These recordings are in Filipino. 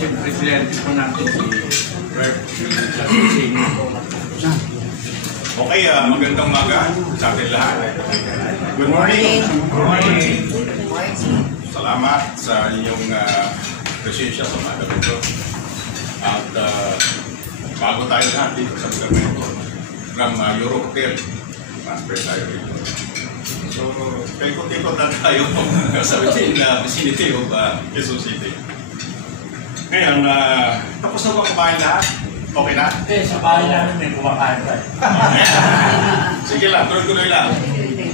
siyempre kliyente po natin si Bert Lasing. Okay, magandang umaga sa atin lahat. Good morning. Good morning. Salamat sa inyong presensya sa mga ito. At bago tayo lahat dito sa programa ito, from Eurohotel, transfer tayo rito. So, paikot-ikot na tayo sa vicinity of Quezon City. Ngayon, tapos na ba kumain lahat? Okay na? Sa bahay namin may kumakain tayo. Sige lang, tuloy-tuloy lang.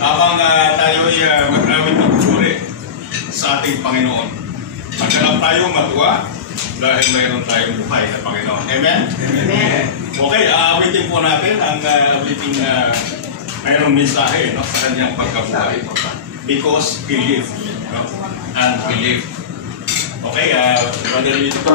Habang tayo ay mag-awit ng puri sa ating Panginoon. Magkalap tayong matuwa dahil mayroon tayong buhay na Panginoon. Amen? Amen. Okay, awitin po natin ang awiting mayroong mensahe sa kanyang pagkabuhay. Because believe. And believe. Okay, Brother Lito po.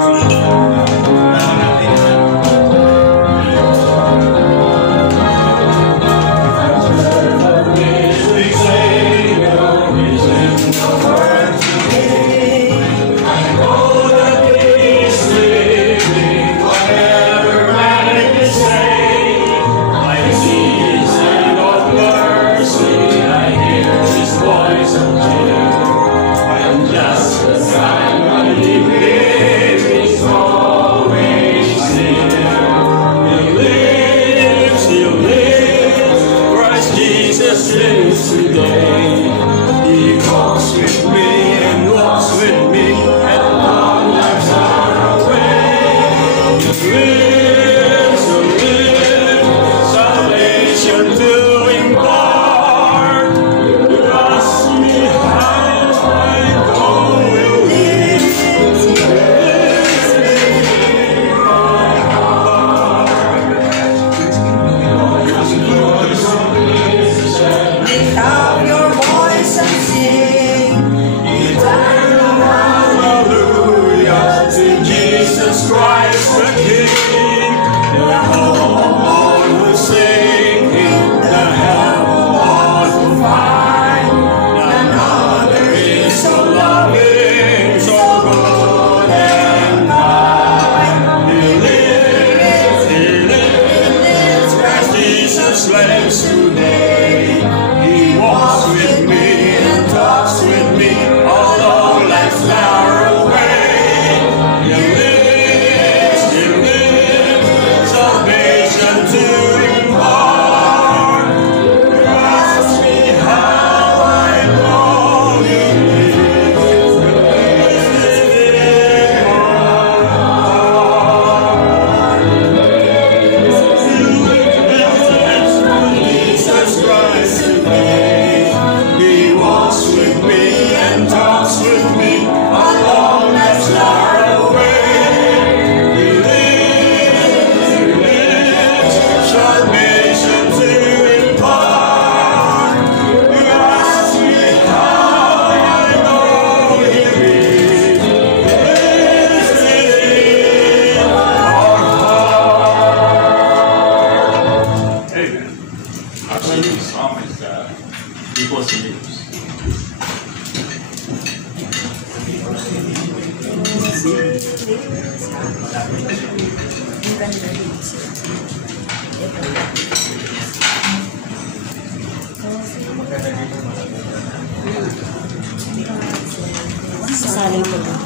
Sasaling ko lang.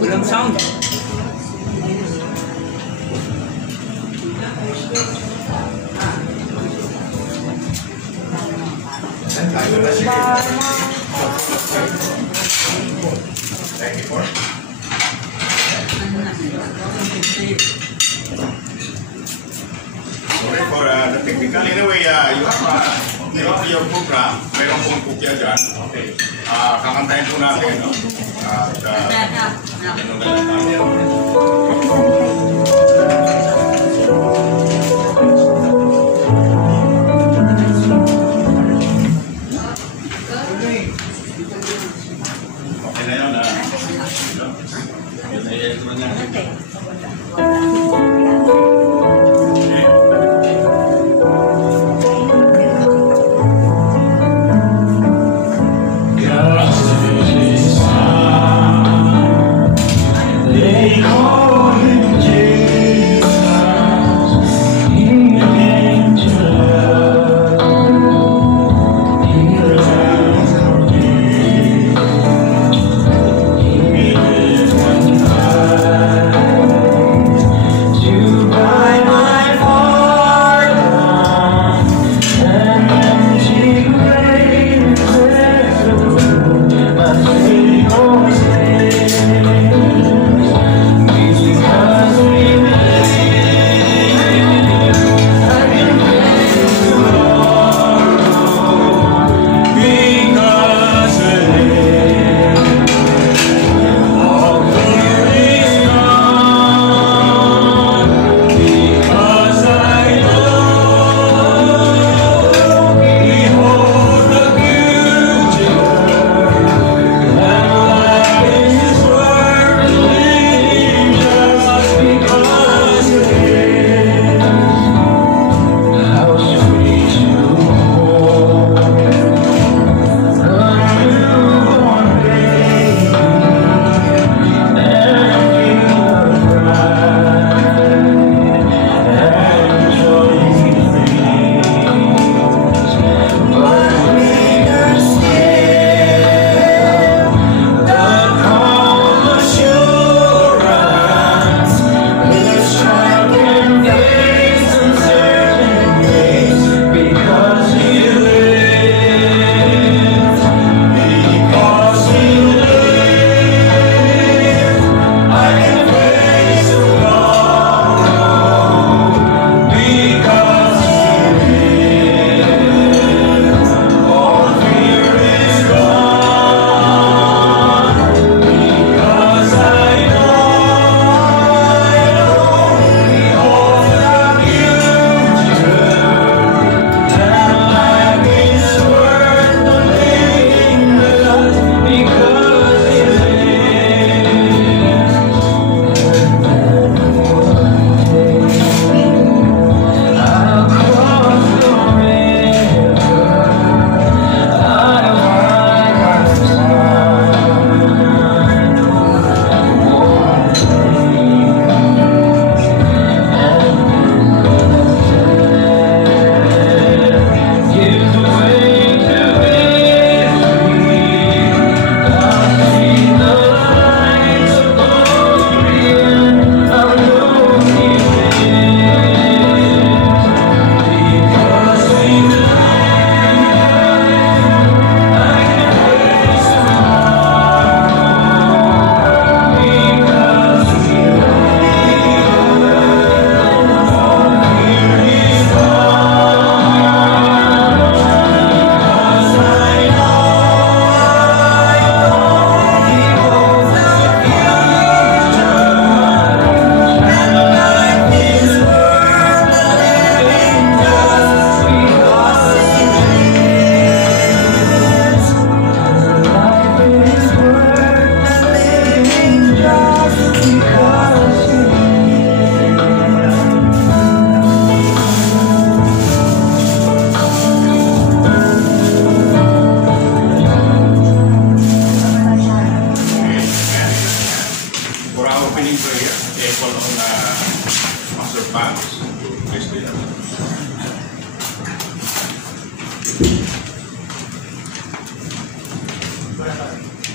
Walang sound. Sorry for the technical. Anyway, you have your program. Mayroon pong kopya dyan. Okay. Kakantahin po natin, no? Ano na okay na yun, yun na i-intro niya.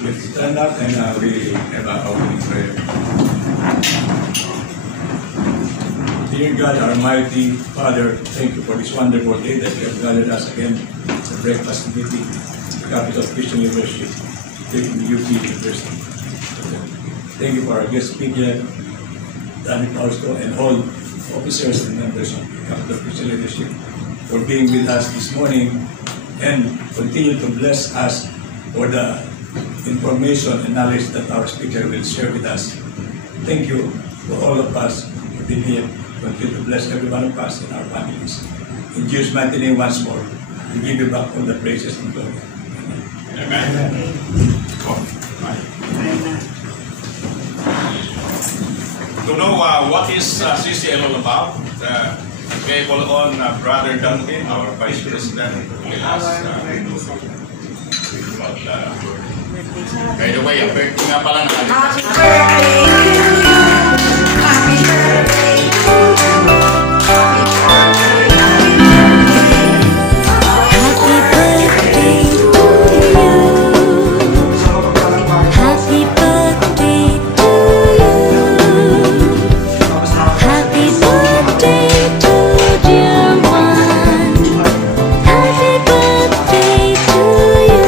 Let's stand up and we have our opening prayer. Dear God, our mighty Father, thank you for this wonderful day that you have gathered us again for breakfast meeting, the capital of Christian University, taking the UP University. Thank you for our guest speaker, Danny Fausto, and all officers and members of the capital Christian Leadership for being with us this morning and continue to bless us for the information and knowledge that our speaker will share with us. Thank you to all of us for being here. Continue to bless every one of us and our families. In Jesus' mighty name once more, we give you back all the praises and glory. Amen. To know what is CCL all about, we call on Brother Duncan, our Vice President, who will ask by the way, birthday nga pala na. Happy birthday to you. Happy birthday to you. Happy birthday to you. Happy birthday to you. Happy birthday to dear one. Happy birthday to you.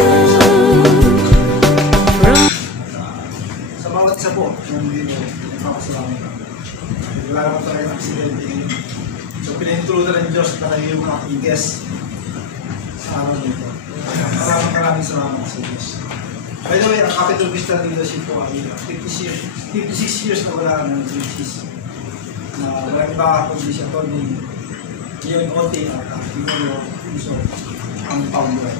Sa bawat isa po, yung dito, napakasalamat ako. Wala naman talaga ng aksidente. So, pinintro na ng Diyos na yung mga aking guest sa araw nito. Maraming salamat sa Diyos. By the way, ang Capital Vista Leadership po ay 56 years na wala ng crisis. Walang iba kundi siya to ni Leon Ote at Pinulo Puso, ang founder.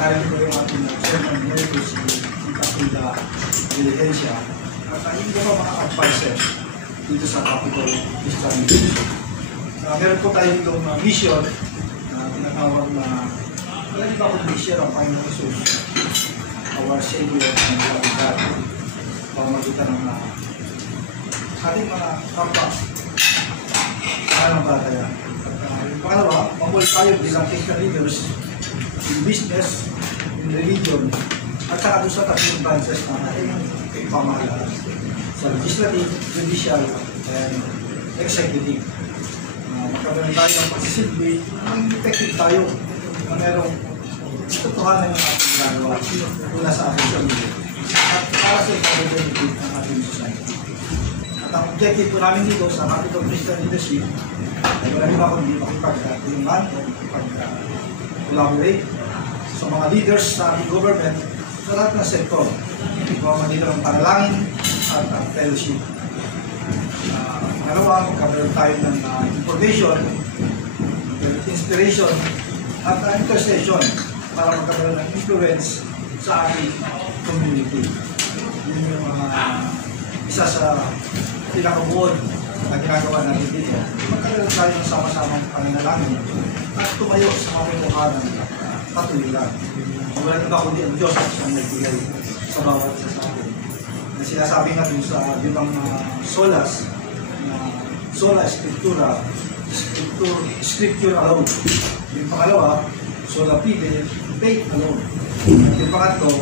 Kaya ko yung ating chairman Nervo si Kapila Diligencia at hindi ko mga advisors dito sa Capital Vista Leadership. Meron po tayo itong mission na tinatawag na walang iba kundi siya ang Panginoon Jesus, our Savior and our God, pamamagitan ng ating mga kapwa sa anong bataya. At yung pangalawa, mamulit tayo bilang Christian leaders in business, in religion, at saka doon sa tatlong branches na ating pamahalaan sa legislative, judicial, and executive. Magkaroon tayo ng pagsisilbi, ang effective tayo na merong tutuhanan ng ating ginagawa mula sa ating community at para sa benefit ng ating society. At ang objective po namin dito sa Capital Christian Leadership ay wala iba kundi makipagtulungan o makipag-collaborate sa mga leaders sa ating government sa lahat ng sektor. Pamamagitan ng panalangin at fellowship. Pangalawa, magkaroon tayo ng information, inspiration, at intercession para magkaroon ng influence sa ating community. Yun yung isa sa pinakabuod na ginagawa natin dito. Magkaroon tayo ng sama-samang pananalangin at tumayo sa pamumukanan ng katuliran. Wala iba kundi ang Diyos ang nagbigay sa bawat isa sa atin. Na sinasabi nga dun sa ibang solas, sola scriptura, scripture alone. Yung pangalawa, sola fide, faith alone. At yung pangatlo,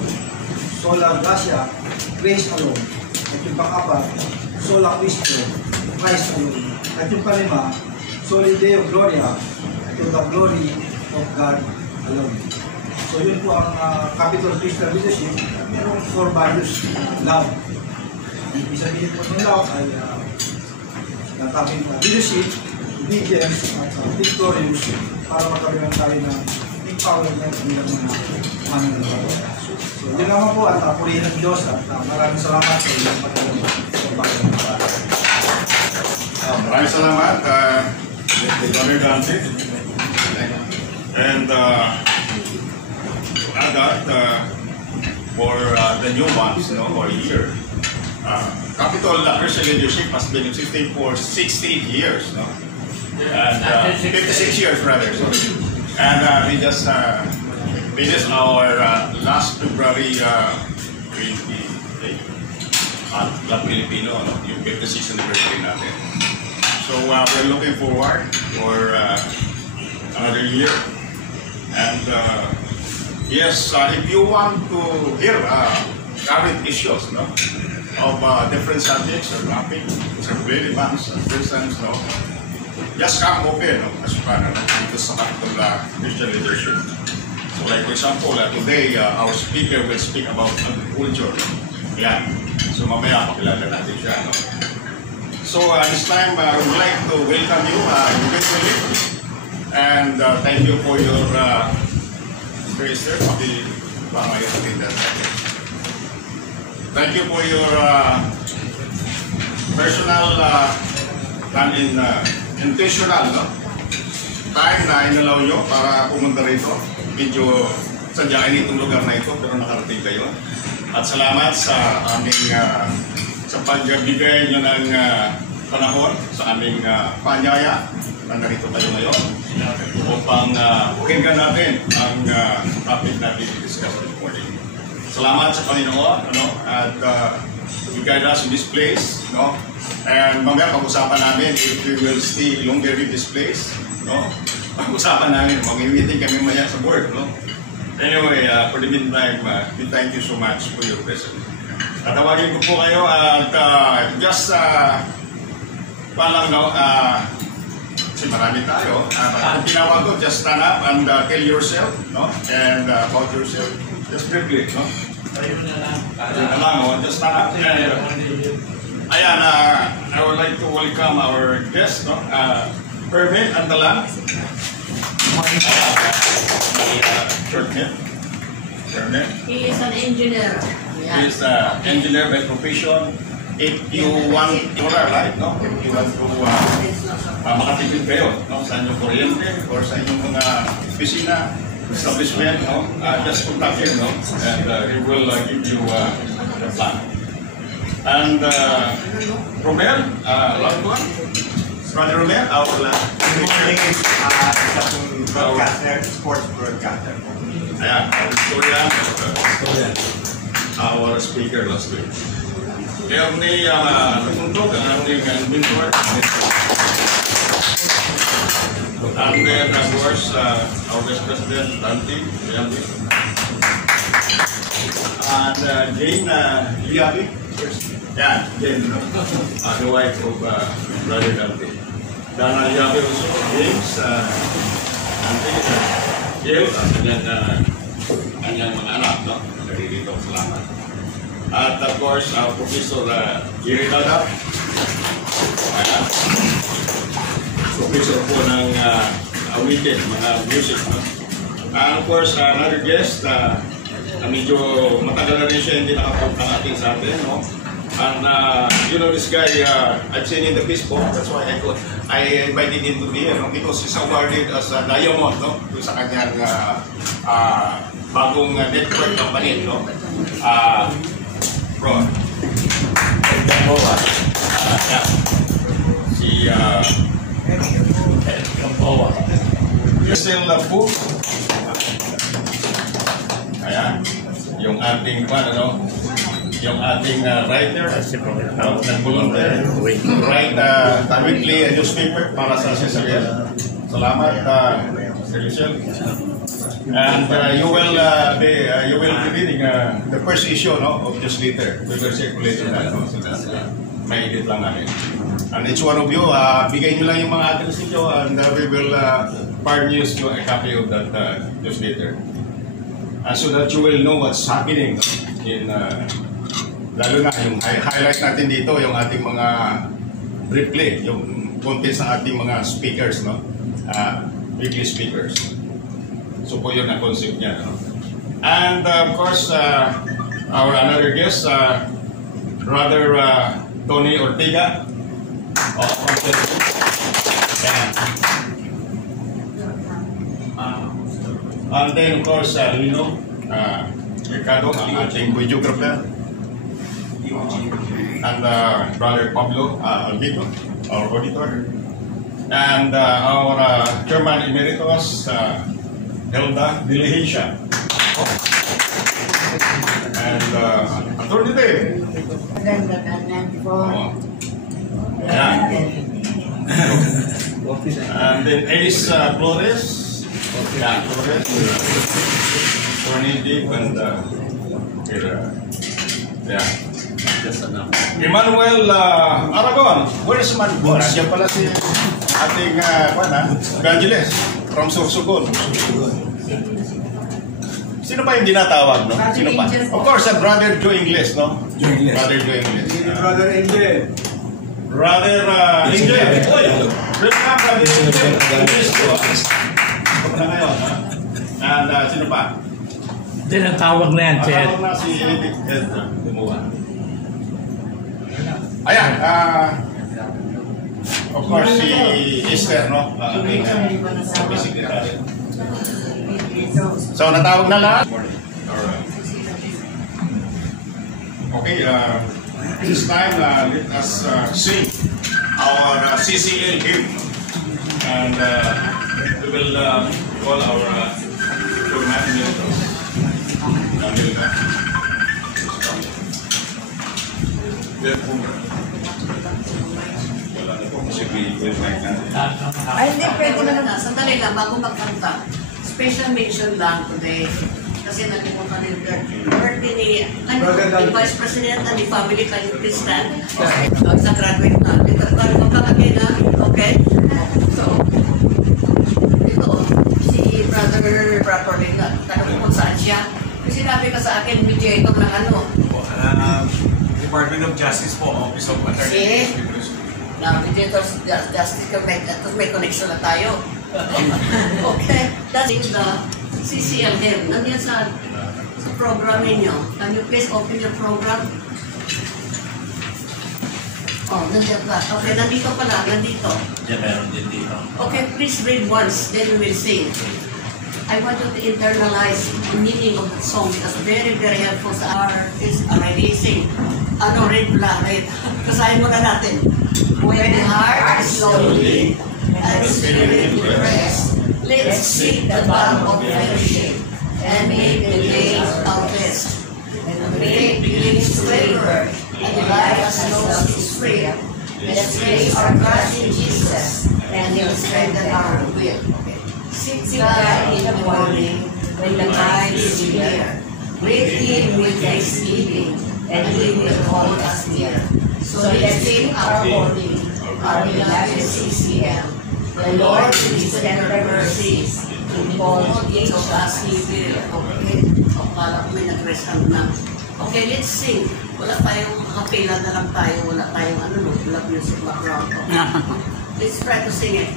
sola gratia, grace alone. At yung pang-apat, sola Christo, Christ alone. At yung panlima, soli Deo Gloria, to the glory of God alone. So yun po ang Capital Christian Leadership. Mayroong 4 values. Love. Ibig sabihin po ng love ay nataming leadership, obedience, at victorious para magkaroon tayo ng empowerment ng mga mananalaman. So yun naman po at purihin ng Diyos at maraming salamat sa iyong pagkakas. Maraming salamat, Brother Dante. And for the new ones, for a year, Capital Christian Leadership has been existing for 16 years, and 56 years rather. Sorry. And we just finished our last February 28 Club Filipino, yung 56th anniversary natin. So we're looking forward for another year. And yes, if you want to hear current issues, no? Of different subjects or topics, very advanced persons, no? Just come open, no? As paano, no? Dito sa particular Christian leadership. So like for example, today our speaker will speak about agriculture. Yan. So mamaya pakilala natin siya, no? So this time I would like to welcome you eventually. And thank you for your grace there. Thank you for your personal and intentional, no? Time na inalaw nyo para pumunta rito. Medyo sadyain itong lugar na ito pero nakarating kayo. At salamat sa aming sa pagbigay nyo ng panahon sa aming panyaya na narito tayo ngayon upang pakinggan natin ang topic natin i-discuss this morning. Salamat sa Panginoon, ano, at you guide us in this place, no? And mamaya pag-usapan namin if we will stay longer in this place, no? Pag-usapan namin, mag-meeting kami maya sa board, no? Anyway, for the meantime, we thank you so much for your presence. Tatawagin ko po kayo at just palang, no, kasi marami tayo. Ang tinawag ko, just stand up and tell yourself, no? And about yourself, just briefly, no? Ayun na lang, no? Just stand up. Ayan, I would like to welcome our guest, no? Permit Andalan. Permit. He is an engineer. He is an engineer by profession. If you want to right, no? If you want to makatipid kayo, no? Sa inyong kuryente or sa inyong mga opisina, establishment, no? Just contact him, no? And he will give you the plan. And Romel, loved one. Brother Romel, our Good morning, broadcaster, sports broadcaster. ayan, our historian, our speaker last week. Kaya ni nagtundog ang ating inventor. And then, of course, our Vice President, Dante, and Jane Liabi. Yeah, Jane, no? The wife of Brother Dante. Dana Liabi also, James, Dante, Jill, at kanyang mga anak, no? Naririto, salamat. At of course, Professor Jerry Dada. Ayan. Professor po ng awitin, mga music. No? And of course, another guest, medyo matagal na rin siya hindi nakapunta natin sa atin. No? And you know this guy, I've seen in the Facebook, that's why I invited him to be, because he's awarded as a diamond, no? Sa kanyang bagong network company, no? Ron. Si Yusel Lapu. Ayan. Yung ating yung ating writer, nag-volunteer, write weekly newspaper para sa Cesarea. Salamat, Mr. Yusel. And you will be reading the first issue, no, of Just Later. We will circulate that, no, so that's may edit lang namin. And each one of you, bigay nyo lang yung mga address nyo and we will furnish you a copy of that Just Later. So that you will know what's happening, no, in lalo na yung highlight natin dito yung ating mga briefly, yung contents ng ating mga speakers, no, weekly speakers. So po yun ang concept niya, no? And of course, our another guest, Brother Tony Ortega of and then of course, Lino Ricardo, ang ating videographer, and Brother Pablo Albino, our auditor, and our Chairman Emeritus, Hilda Diligencia. And Attorney Dave. Yeah. And then Ace Flores. Yeah, Flores. Attorney Dave and Yeah. Just enough. Emmanuel Aragon. Where is Emmanuel? Nandiyan pala si ating evangelist from Sorsogon. Sino pa yung dinatawag, no? Sino pa? Of course, Brother Joe Ingles, no? Joe Ingles. Brother Joe Ingles. Brother Angel. Brother Angel. Welcome, Brother Angel. Ito na ngayon, ha? And sino pa? Hindi na tawag na yan, Chet. Tawag na si Ed. Gumawa. Ayan, of course, si Esther, no? Ating secretary. So, natawag na lahat? Okay, this time, let us sing our CCL hymn. And we will call our man ministers. Ay, hindi, pwede na lang. Sandali lang, bago magkanta. Special mention lang today. Kasi nalimutan ni birthday ni Vice President and the family. Can you please stand? Sa graduate na. Ito, magkakagay na. Okay? So, ito, si Brother Bradford na. Tanong ko kung saan siya. Kasi sinabi ka sa akin, mediator ng ano. Department of Justice po, Office of Attorney. Na mediator justice ka, may connection na tayo. Okay, that is the CCL hymn. Nandiyan sa program ninyo. Can you please open your program? Oh, nandiyan ka. Okay, nandito pala, nandito. Diyan meron din dito. Okay, please read once, then we will sing. I want you to internalize the meaning of the song because very, very helpful sa artist releasing. Ano, read pala, read. Kasahin muna natin. When the heart is lonely, and the spirit depressed, let's seek the balm of fellowship and make the days our best. And the day begins to waver, and the light as knows is free. Let's place our trust in Jesus, and He'll strengthen our will. Seek God in the morning, when the night is near. Wait Him with thanksgiving, and He will hold us near. So let's sing our morning, our beloved CCM. The Lord with His tender mercies, in all each of us He will. Okay? O, kala ko may nag-rest na. Okay, let's sing. Wala tayong kapila na lang tayo. Wala tayong wala music background. Let's try to sing it.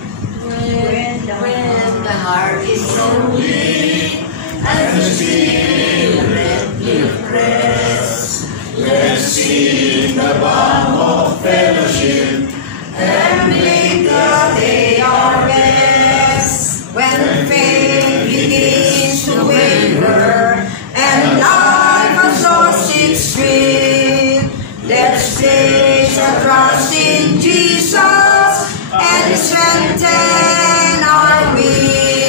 When the heart is lonely, and the spirit depressed, let's sing the balm of fellowship and make the day our best. When faith begins to waver and life has lost its grip, let's place our trust in Jesus and strengthen our will.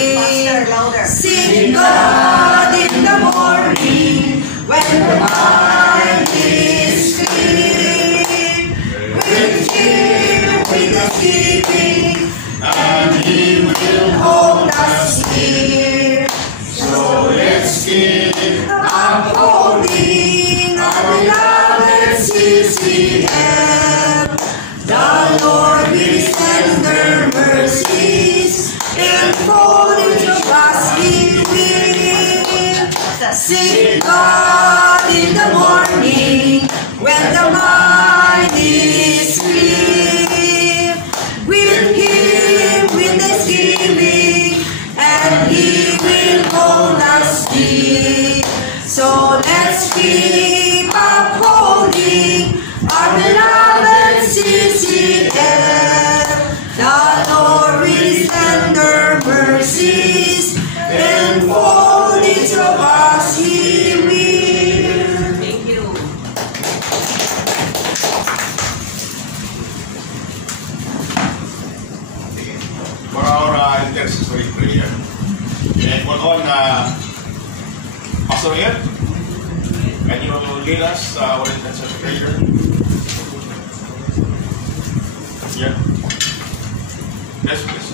Seek God in the morning when the mind is clear. With Him, with thanksgiving, and He will hold us near. So let's keep upholding our beloved CCM. The Lord will tender mercies and fall into God's will. Seek God in the morning when the mind is clear. With Him, with thanksgiving, and He will hold us near. So let's keep upholding our beloved CCM. The Lord will tender mercies and fold into us He will. Thank you. For our intercessory prayer, and we're on Pastor Ed, can you lead us our intercessory prayer? Yeah. Yes, please.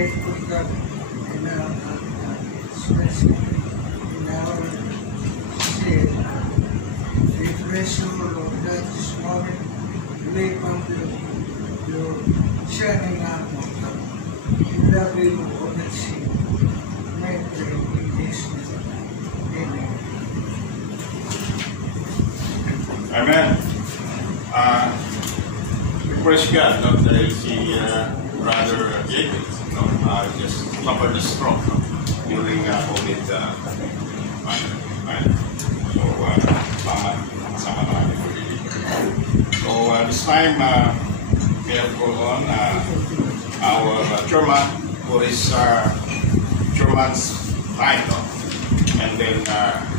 grateful God and especially in our state. We bless you, Lord, that this moment we come to your shining light of God. We love you, Lord, and see. May pray in this name. Amen. Amen. We praise God, no? Dahil si Brother David, no? Just suffered a stroke, no? During COVID. So, sama namin po rin. So, this time, we have brought on our chairman for his chairman's title. And then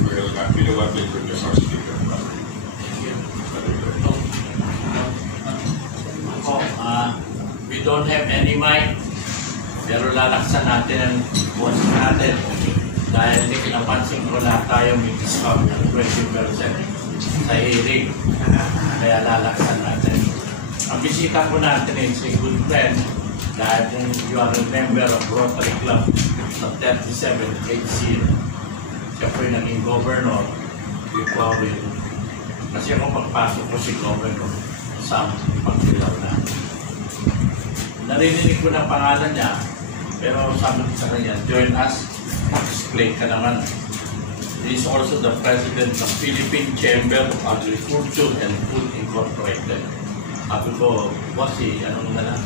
we'll do what we produce our speaker. We don't have any mic, pero lalaksan natin ang boses natin dahil napansin ko lahat tayo may discount ng 20% sa hearing, kaya lalaksan natin. Ang bisita po natin ay si good friend dahil you are a member of Rotary Club ng 3780. Siya po yung naging governor before kasi kung pagpasok ko si governor sa pagkilaw na. Narinig ko ng pangalan niya, pero sabi ko sa kanya, join us, explain ka naman. He is also the president of Philippine Chamber of Agriculture and Food Incorporated. Sabi ko, bossy, anong na lang,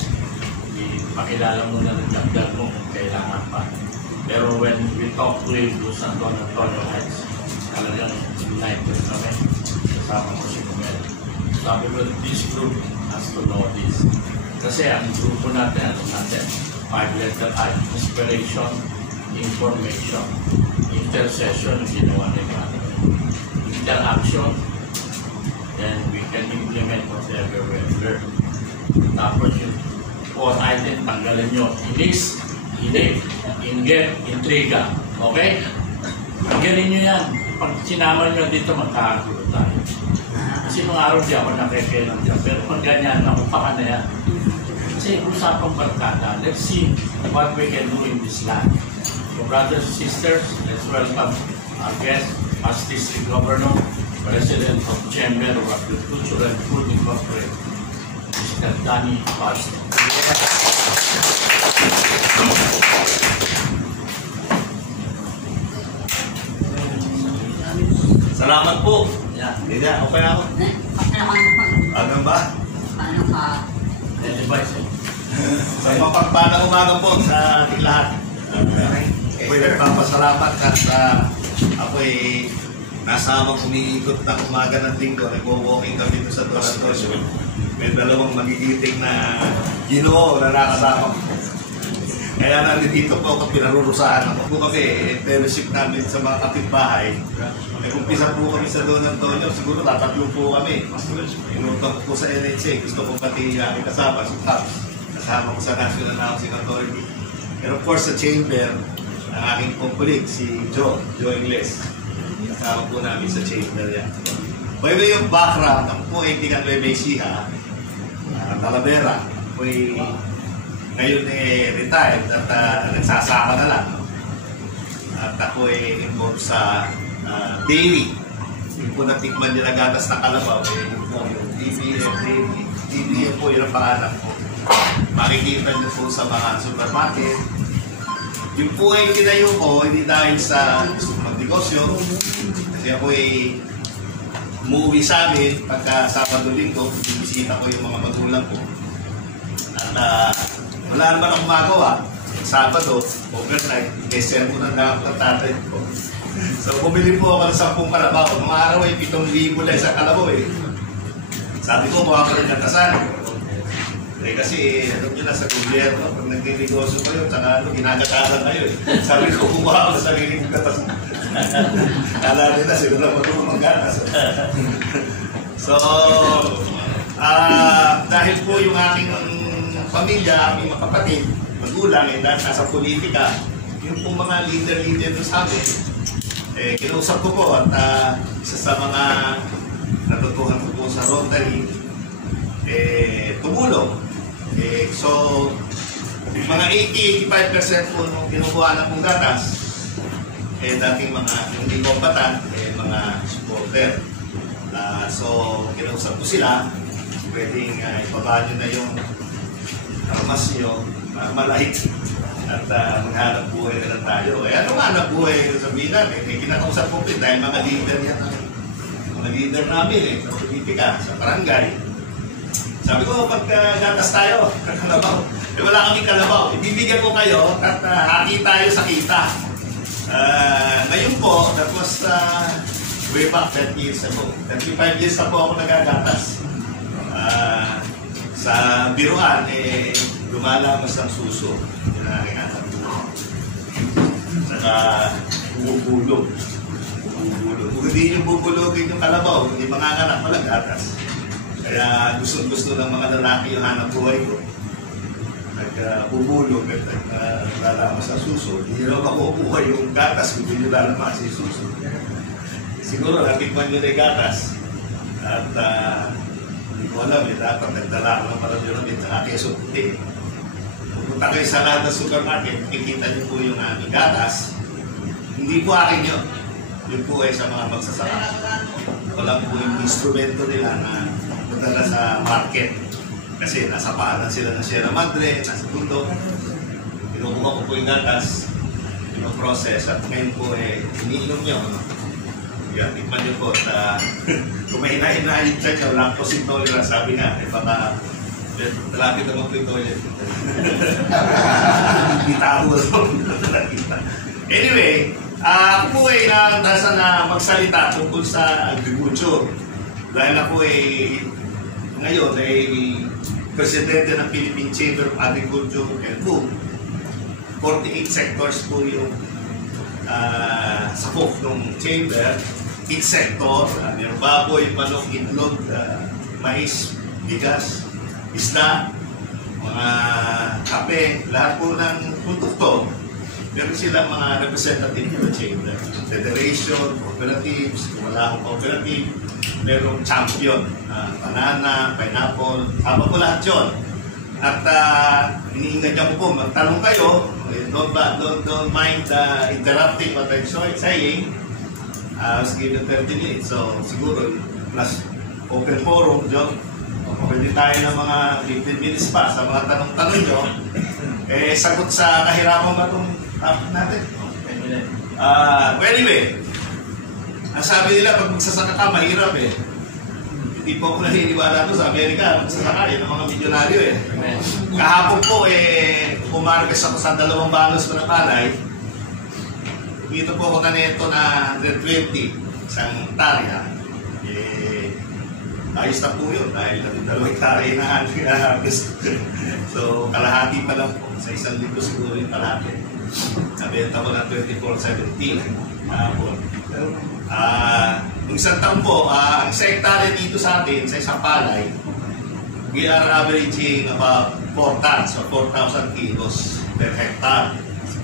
pakilala mo na ng jagdag mo kung kailangan pa. Pero when we talk to him to San Antonio Heights, talagang united kami. Kasama ko si Kumel. Sabi ko, this group has to know this. Kasi ang grupo natin, 5-letter I, inspiration, information, intercession, ginawa nila. Interaction, then we can implement whatever we have learned. Tapos yung 4 item, tanggalin nyo. Inis, hilig, inggit, intriga. Okay? Tanggalin nyo yan. Pag sinama nyo dito, magkakagulo tayo. Kasi mga araw di ako nakikilang dyan. Pero pag ganyan, nakupa ka na yan. Kasi usapang barkada, let's see what we can do in this land. So brothers and sisters, let's welcome our guest, as District Governor, President of Chamber of Agriculture and Food Incorporated, Mr. Danny Pastor. Salamat po. Hindi na, okay ako. Hanggang ba? Paano ka? Sa mapagpalang umaga po sa ating lahat. Ako'y nagpapasalamat at ako'y nasa habang umiikot ng umaga ng linggo. Nag-walking kami dito sa Doratorio. May dalawang magigiting na Ginoo na nakasama ko. Kaya nandito po ako, pinarurusahan ako. Po kami, fellowship namin sa mga kapitbahay. Nag-umpisa po kami sa Don Antonio, siguro tatatlo po kami. Inutang po sa NHA, gusto ko pati aking kasama, si Pops. Kasama ko sa National Housing Authority. And of course, sa Chamber, ang aking complique, si Joe Ingles. Kasama po namin sa Chamber yan. By way of background, ako po ay Tigan Nueva Ecija, Talavera. Ako'y ngayon retired at nagsasaka na lang. At ako ay involved sa dairy. Yung po natikman nila gatas na kalabaw, yung DBM dairy. DBM po yun ang pangalan ko. Makikita niyo po sa mga supermarket. Yung po ay tinayo ko, hindi dahil sa gusto magnegosyo. Kasi ako ay umuwi sa amin pagka Sabado-Linggo, bibisita ko yung mga magulang ko. At wala naman akong magawa. Sabado, overnight, sermon na ng tatay ko. So, bumili po ako ng 10 kalabaw. Mga araw ay 7,000 lang sa kalabaw eh. Sabi ko, baka ko rin natasan. Kasi, alam nyo na sa gobyerno, pag nag-negosyo kayo, tsaka ginagatasan kayo eh. Sabi ko, kumuha ko na sarili kong katasan. Kala nila, sila na marunong mag-gatas. So, dahil po yung aking pamilya, aming mga kapatid, magulang, dahil nasa politika, yung po mga leader sa amin, kinausap ko po at isa sa mga natutuhan ko po sa Rotary, tumulong. So, mga 80-85% po nung kinukuha na pong gatas, dating mga hindi combatant, mga supporter. So, kinausap ko sila, pwedeng ibaba nyo na yung armas nyo, malait, at maghanap buhay na lang tayo. Ano nga hanap buhay sabihin namin? Kinakausap ko dahil mga leader yan, mga leader namin sa politika, sa barangay. Sabi ko, pagka-gatas tayo, kalabaw. Wala kaming kalabaw. Ibibigyan ko kayo at hati tayo sa kita. Ngayon po, that was way back 10 years ago. 35 years na po ako nagagatas. Sa biruan, lumalamas ang suso. Yun ang aking anak. Saka bubulog. Kung hindi nyo bubulogin yung kalabaw, hindi manganganak, walang gatas. Kaya gusto ng mga lalaki yung hanap buhay ko. Nagbubulog at lalamas ang suso. Hindi nyo makukuha yung gatas kung hindi nyo lalamas yung suso. Siguro natikman nyo na yung gatas. At hindi ko alam, dapat nagdala ako ng Paradyonamid sa Quezon Puti. Pupunta kayo sa lahat ng supermarket, makikita nyo po yung aming gatas. Hindi po akin yun. Yun po ay sa mga magsasaka. Wala po yung instrumento nila na padala sa market. Kasi nasa paanan sila ng Sierra Madre, nasa bundok. Pinukuha ko po yung gatas, pinoprocess, at ngayon po iniinom nyo. Yan, tikman nyo po. Kung may hinahin siya nyo, lactose intolerance, sabi nga, baka talapit naman po yung toilet. Itaho na. Anyway, ako po nasa na magsalita tungkol sa agriculture. Dahil ako ngayon presidente ng Philippine Chamber of Agriculture and Food. 48 sectors po yung sakop ng chamber. Each sector, yung baboy, manok, itlog, mais, bigas, isda, mga kape, lahat po ng produkto. Meron silang mga representative ng chamber. Federation, cooperatives, kung wala akong cooperative, merong champion, banana, pineapple, tama po lahat yun. At iniingat niya po, magtanong kayo, don't mind interrupting what I'm saying. I was given 30 minutes, so siguro plus open forum, John. Pwede tayo ng mga 15 minutes pa sa mga tanong-tanong nyo. Sagot sa kahirapan ba itong topic natin? Anyway, ang sabi nila, pag magsasaka ka, mahirap Hindi po ako naniniwala ito sa Amerika, magsasaka ng mga milyonaryo Kahapon po, pumargas ako sa 2 balos ko na palay. Dito po ako kanito na 120, isang hektarya. Ayos na po yun dahil 2 hektarya na harvest. So, kalahati pa lang po. Sa 1,000 siguro yung kalahati. Nabenta ko ng 24.17 hapon. Yung isang taon po, ang isa hektarya dito sa atin, sa isang palay, we are averaging about 4 tons or 4,000 kilos per hectare.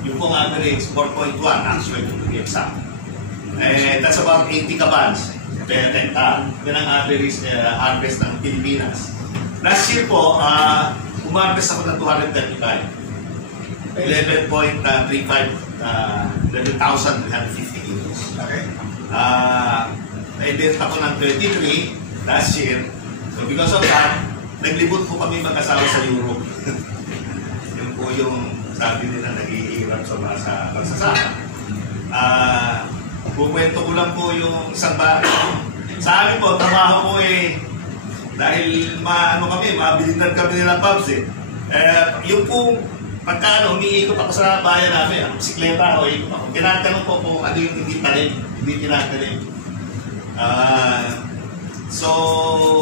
Yung pong average, 4.1 actually to be exact. That's about 80 kabans per hectare. Yan ang average harvest ng Pilipinas. Last year po, umarvest ako ng 235. 11.35, 11,350 kilos. Okay. Naibenta ko ng 23 last year. So because of that, naglibot po kami mag-asawa sa Europe. Yun po yung sabi nila naghihirap sa pagsasaka. Pukwento ko lang po yung isang bagay. Sa amin po, trabaho ko dahil mabilitan kami nila Pubs yung po, pagka umiikot ako sa bayan namin, bisikleta ako, ikot ako. Tinatanong po kung ano yung hindi talim, hindi tinatalim. So,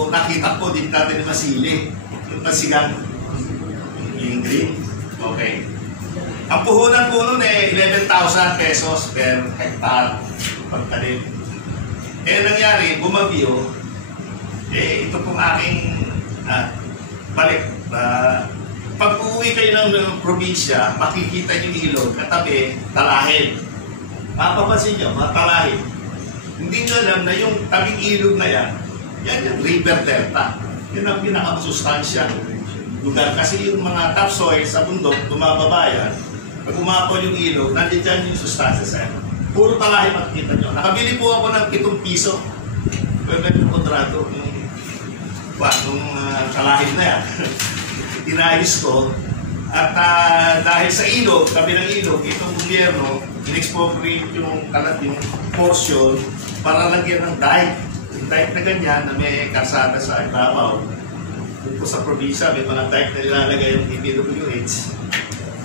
nakita ko, din natin yung masili. Yung pasigang, yung green. Okay. Ang puhunan po nun 11,000 pesos per hectare pagtalim. Nangyari, bumagyo, ito pong aking balik. Pag uuwi kayo ng probinsya, makikita yung ilog, katabi, talahin. Mapapansin nyo, mga talahin. Hindi nyo alam na yung tabing ilog na yan yung river delta. Yan ang pinakamasustansya. lugar. Kasi yung mga topsoil sa bundok, bumababa yan. Pag umapol yung ilog, nandiyan dyan yung sustansya sa yan. Puro talahe makikita nyo. Nakabili po ako ng 7 piso. Pwede yung kontrato. Nung talahin na yan. Inayos ko. At dahil sa ilog, tabi ng ilog, itong gobyerno, in-expropriate yung kalat yung portion para lagyan ng dike. Yung dike na ganyan na may karsada sa ibabaw. Dito sa probinsya, may mga dike na nilalagay yung DPWH.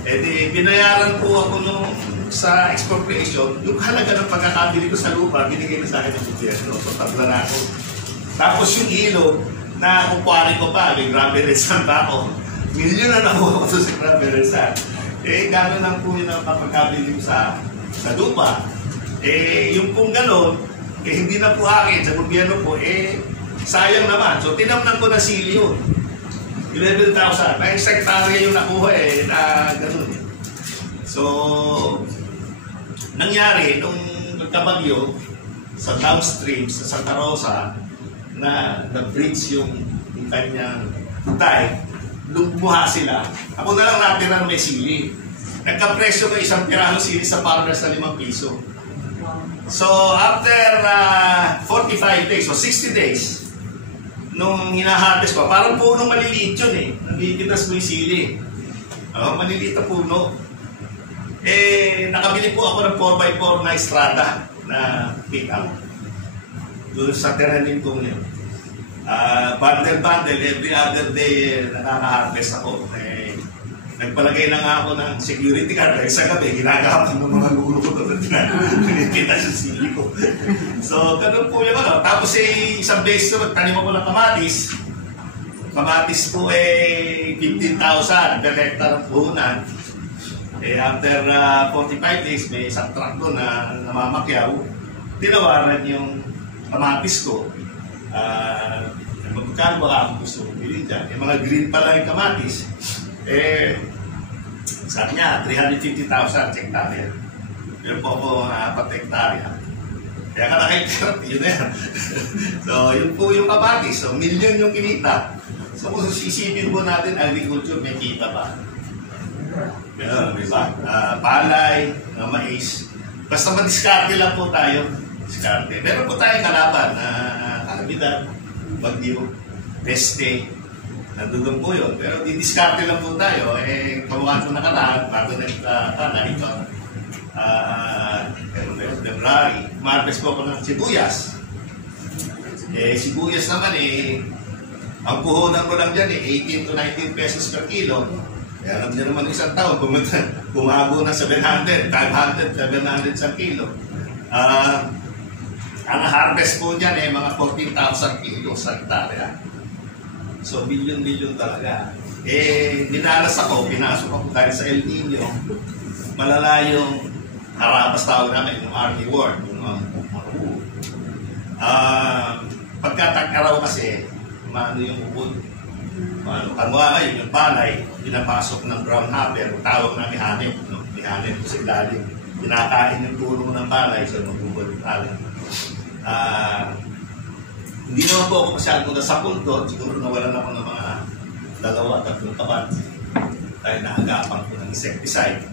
Eh di, binayaran po ako nung sa expropriation, yung halaga ng pagkakabili ko sa lupa, binigay na sa akin ng gobyerno. So, tabla na ako. Tapos yung ilog, na kumpare ko pa, may grabe resan pa ako. Milyon na nakuha ko sa grabe resan. Eh, gano'n lang po yun ang papagkabili sa lupa. Eh, yung pong gano'n, eh, hindi na po akin sa gobyerno po, eh, sayang naman. So, tinamnan ko na sili yun. 11,000. Na hektarya yung nakuha eh, na gano'n. So, nangyari, nung nagkabagyo, sa downstream, sa Santa Rosa, na na-bridge yung kanyang dike, lumuha sila. Ako na lang natira na may sili. Nagka-presyo ko isang pirano sili sa farmers na 5 piso. So, after 45 days, so 60 days, nung hinaharvest ko, parang punong maliliit yun eh. Nabibitas mo yung sili. Maliliit na puno. Eh, nakabili po ako ng 4x4 na estrada na pick-up. Doon sa terrain kong yun. Bundle, every other day nakaka-harvest ako. Eh, nagpalagay na nga ako ng security card dahil sa gabi, ginagapan ng mga gulo ko doon at pinipita sa sili ko. So, ganun po yung ano. Tapos isang beses ko, tanim ako ng kamatis. Kamatis po 15,000 per hectare ang puhunan. Eh, after 45 days, may isang truck doon na namamakyaw. Tinawaran yung kamatis ko. Magkano ba ako gusto mong bilhin dyan? Yung mga green pala yung kamatis, eh, sabi niya, 350,000 hektarya. Meron po ako 4 hektarya. Kaya ka nakaintera, yun na yan. So, yun po yung kamatis. So, milyon yung kinita. So, kung sisipin po natin, agriculture, may kita ba? Meron, di ba? Palay, mais. Basta madiskarte lang po tayo. Diskarte. Meron po tayong kalaban na kalabidad, bagyo, peste, nandun po yun. Pero didiskarte lang po tayo. Eh, kamuhan po nakaraan, bago nagkana ito. February, martes po ako ng sibuyas. Eh, sibuyas naman ang puhunan ko lang dyan 18 to 19 pesos per kilo. Kaya alam niyo naman isang taon, bumago na 700, 500, 700 sa kilo. Ang harvest po dyan mga 14,000 kilo sa hektarya. So, bilyon-bilyon talaga. Eh, dinalas ako, pinasok ako dahil sa El Nino. Malala yung harabas tawag namin, yung Army Ward. Pagkatag-araw kasi, maano yung ubod. Kamwa ngayon, yung palay, pinapasok ng brown hopper, tawag na mihanip. Mihanip ko sa ilalim. Pinakain yung tulong ng palay, so magbubod yung palay. Hindi naman po ako masyado na sa punto, siguro nawalan ako ng mga 2-3 tapat dahil naagapan ko ng insecticide.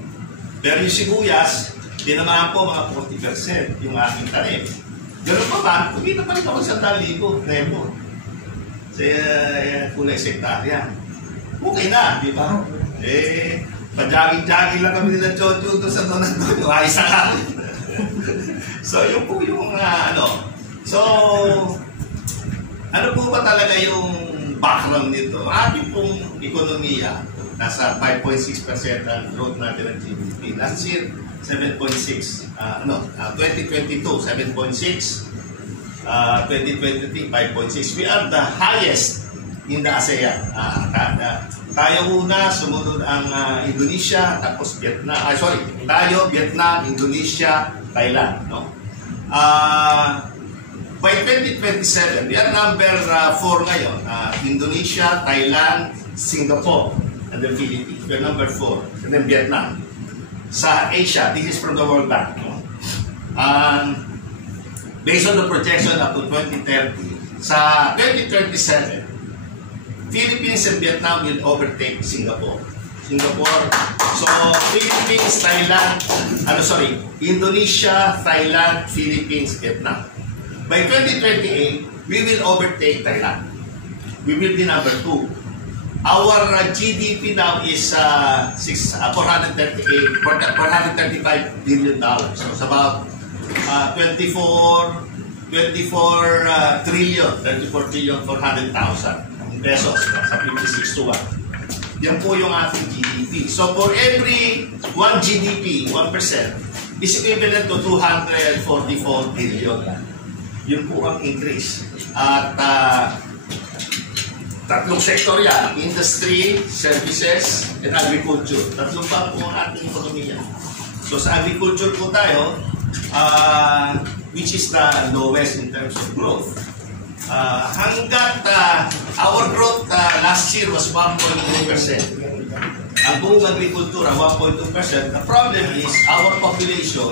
Pero yung sibuyas, dinamaan po mga 40% yung aking tanim. Ganun pa ba? Kumita pa rin ako sa 1,000 remo. Sa kulay sektarya. Okay na, di ba? Eh, pa-jogging-jogging lang kami nila Jojo doon sa doon. Ayos na kami. So, yun po yung So, ano po ba talaga yung background nito? Ating pong ekonomiya, nasa 5.6% ang growth natin ng GDP. Last year, 7.6. 2022, 7.6. 2023, 5.6. We are the highest in the ASEAN. Tayo una, sumunod ang Indonesia, tapos Vietnam. Tayo, Vietnam, Indonesia, Thailand. No? By 2027, we are number 4 ngayon. Indonesia, Thailand, Singapore, and the Philippines. We are number 4. And then Vietnam. Sa Asia, this is from the World Bank. No? Based on the projection up to 2030, sa 2037, Philippines and Vietnam will overtake Singapore. So Philippines, Thailand, Indonesia, Thailand, Philippines, Vietnam. By 2028, we will overtake Thailand. We will be number 2. Our GDP now is $435 billion. So it's about 24 trillion, 400,000 pesos sa 56 to 1. Yan po yung ating GDP. So for every 1 GDP, 1% is equivalent to 244 billion. Yun po ang increase. At tatlong sektor yan, industry, services, and agriculture. Tatlong pa po ang ating ekonomiya. So sa agriculture po tayo, which is the lowest in terms of growth. Hanggat our growth last year was 1.2%. Ang buong agrikultura, 1.2%. The problem is, our population,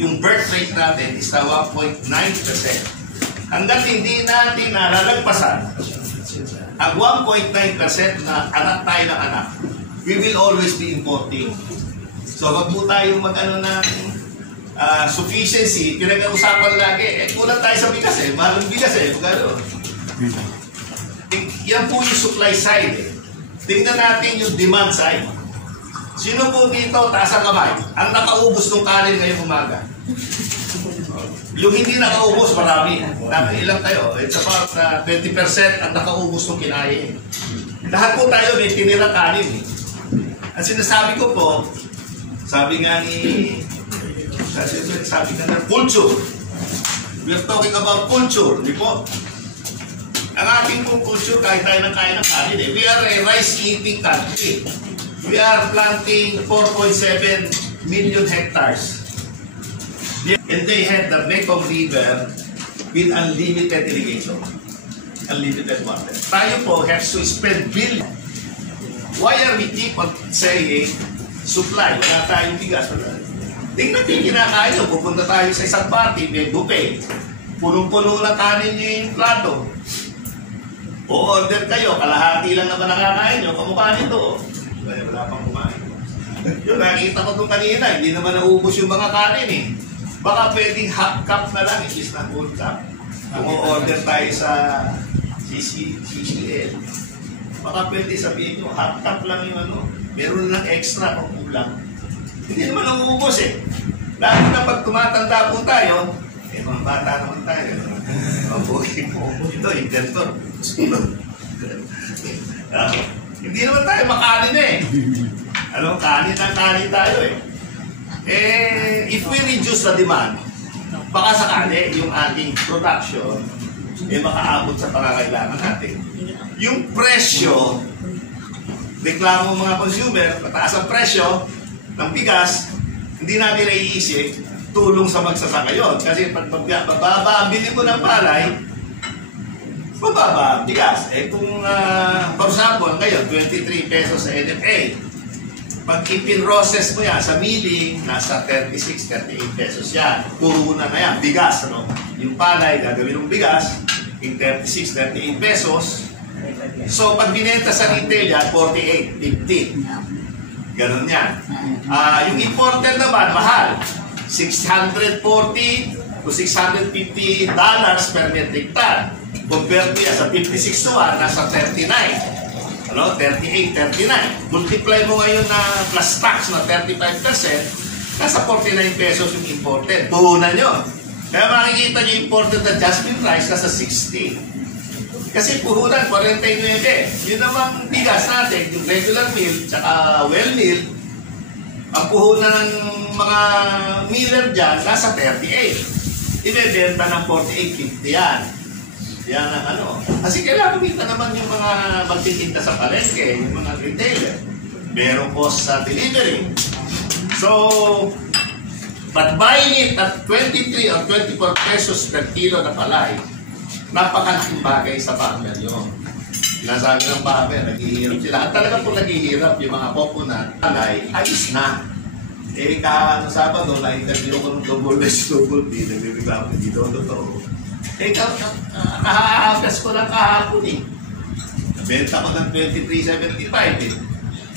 yung birth rate natin is na 1.9%. Hanggat hindi natin nalalagpasan ang 1.9% na anak tayo ng anak, we will always be importing. So wag po tayong mag-ano ng sufficiency, pinag-uusapan lagi, kulang tayo sa bigas mahal ang bigas magano. Yan po yung supply side Tingnan natin yung demand side. Sino po dito, taas ang kamay, ang nakaubos ng kanin ngayong umaga? Yung hindi nakaubos, marami. Ilang tayo? It's about 20% ang nakaubos ng kinain. Lahat po tayo may tinira kanin. Ang sinasabi ko po, sabi nga ng culture. We're talking about culture, di po? Ang ating pong culture, kahit tayo ng kain ng kanin We are a rice-eating country. We are planting 4.7 million hectares. And they had the Mekong River with unlimited irrigation. Unlimited water. Tayo po has to spend billions. Why are we keep on saying supply? Wala tayong bigas. Tingnan yung kinakain nyo. Pupunta tayo sa isang party, may buffet. Punong-puno na kanin yung plato. O-order kayo, kalahati lang naman nakakain nyo. Kamukha nito. Wala pang kumain. Yun, nakita ko itong kanina. Hindi naman naubos yung mga kanin Baka pwedeng half cup na lang, is na full cup. Kung o-order tayo sa CCL, baka pwede sabihin nyo, half cup lang yung meron lang extra kung kulang. Hindi naman nauubos Lalo na pag tumatanda po tayo, mga bata naman tayo. Mabuhay po. Ito, inventor. Hindi naman tayo makanin kanin tayo if we reduce the demand, baka sakali yung ating production makaabot sa pangangailangan natin. Yung presyo, reklamo mga consumer, mataas ang presyo ng bigas, hindi natin naiisip, tulong sa magsasaka yun. Kasi pag bababa ang bili mo ng palay, bababa ang bigas. Kung, for example, ngayon, 23 pesos sa NFA, pag ipin-process mo yan sa milling, nasa 36, 38 pesos yan. Puhunan na yan, bigas. Yung palay, gagawin ng bigas, in 36, 38 pesos. So, pag binenta sa retail yan, 48, 50. Ganun yan. Yung importer naman, mahal. $640 to $650 per metric ton. Compare mo yan sa 56 to 1, nasa 39. 38, 39. Multiply mo ngayon na plus tax na 35%, nasa 49 pesos yung imported. Puhunan nyo. Kaya makikita nyo imported na jasmine rice nasa 60. Kasi puhunan, 49. Yun namang bigas natin, yung regular meal, tsaka well meal, ang puhunan ng mga miller dyan, nasa 38. Ibebenta ng 48.50 yan. Yan ang Kasi kailangan kumita naman yung mga magtitinda sa palengke, yung mga retailer. Merong cost sa delivery. So, but buying it at 23 or 24 pesos per kilo na palay, napakalaking bagay sa farmer yun. Sinasabi ng farmer, naghihirap sila. At talaga po naghihirap yung mga coconut palay, ayos na. Sabado, na-interview ko ng double B, nagreklamo dito, totoo. Kahapes ko lang kahapon benta ko ng 23.75 eh.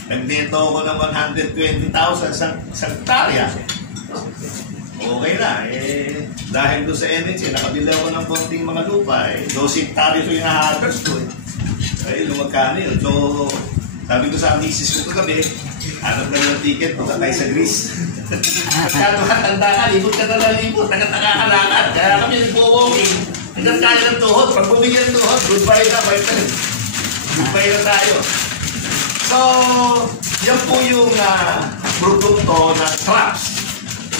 Nagbenta ako ng 120,000 sa hektarya. Okay na, eh, dahil doon sa NHA, nakabili ako ng konting mga lupa, eh, 12 hektarya ko yung na-harvest ko eh. Ay, lumagkano yun. So, sabi ko sa misis ko kagabi, hanap na yung ticket, punta tayo sa Greece. Pagka makatanda ka, libot ka na lang libot, nakatakakalakad. Kaya kami nagpo-walking. Hanggang kaya ng tuhod. Pag bumigyan ng tuhod, goodbye na, my friend. Goodbye na tayo. So, yan po yung produkto ng crops.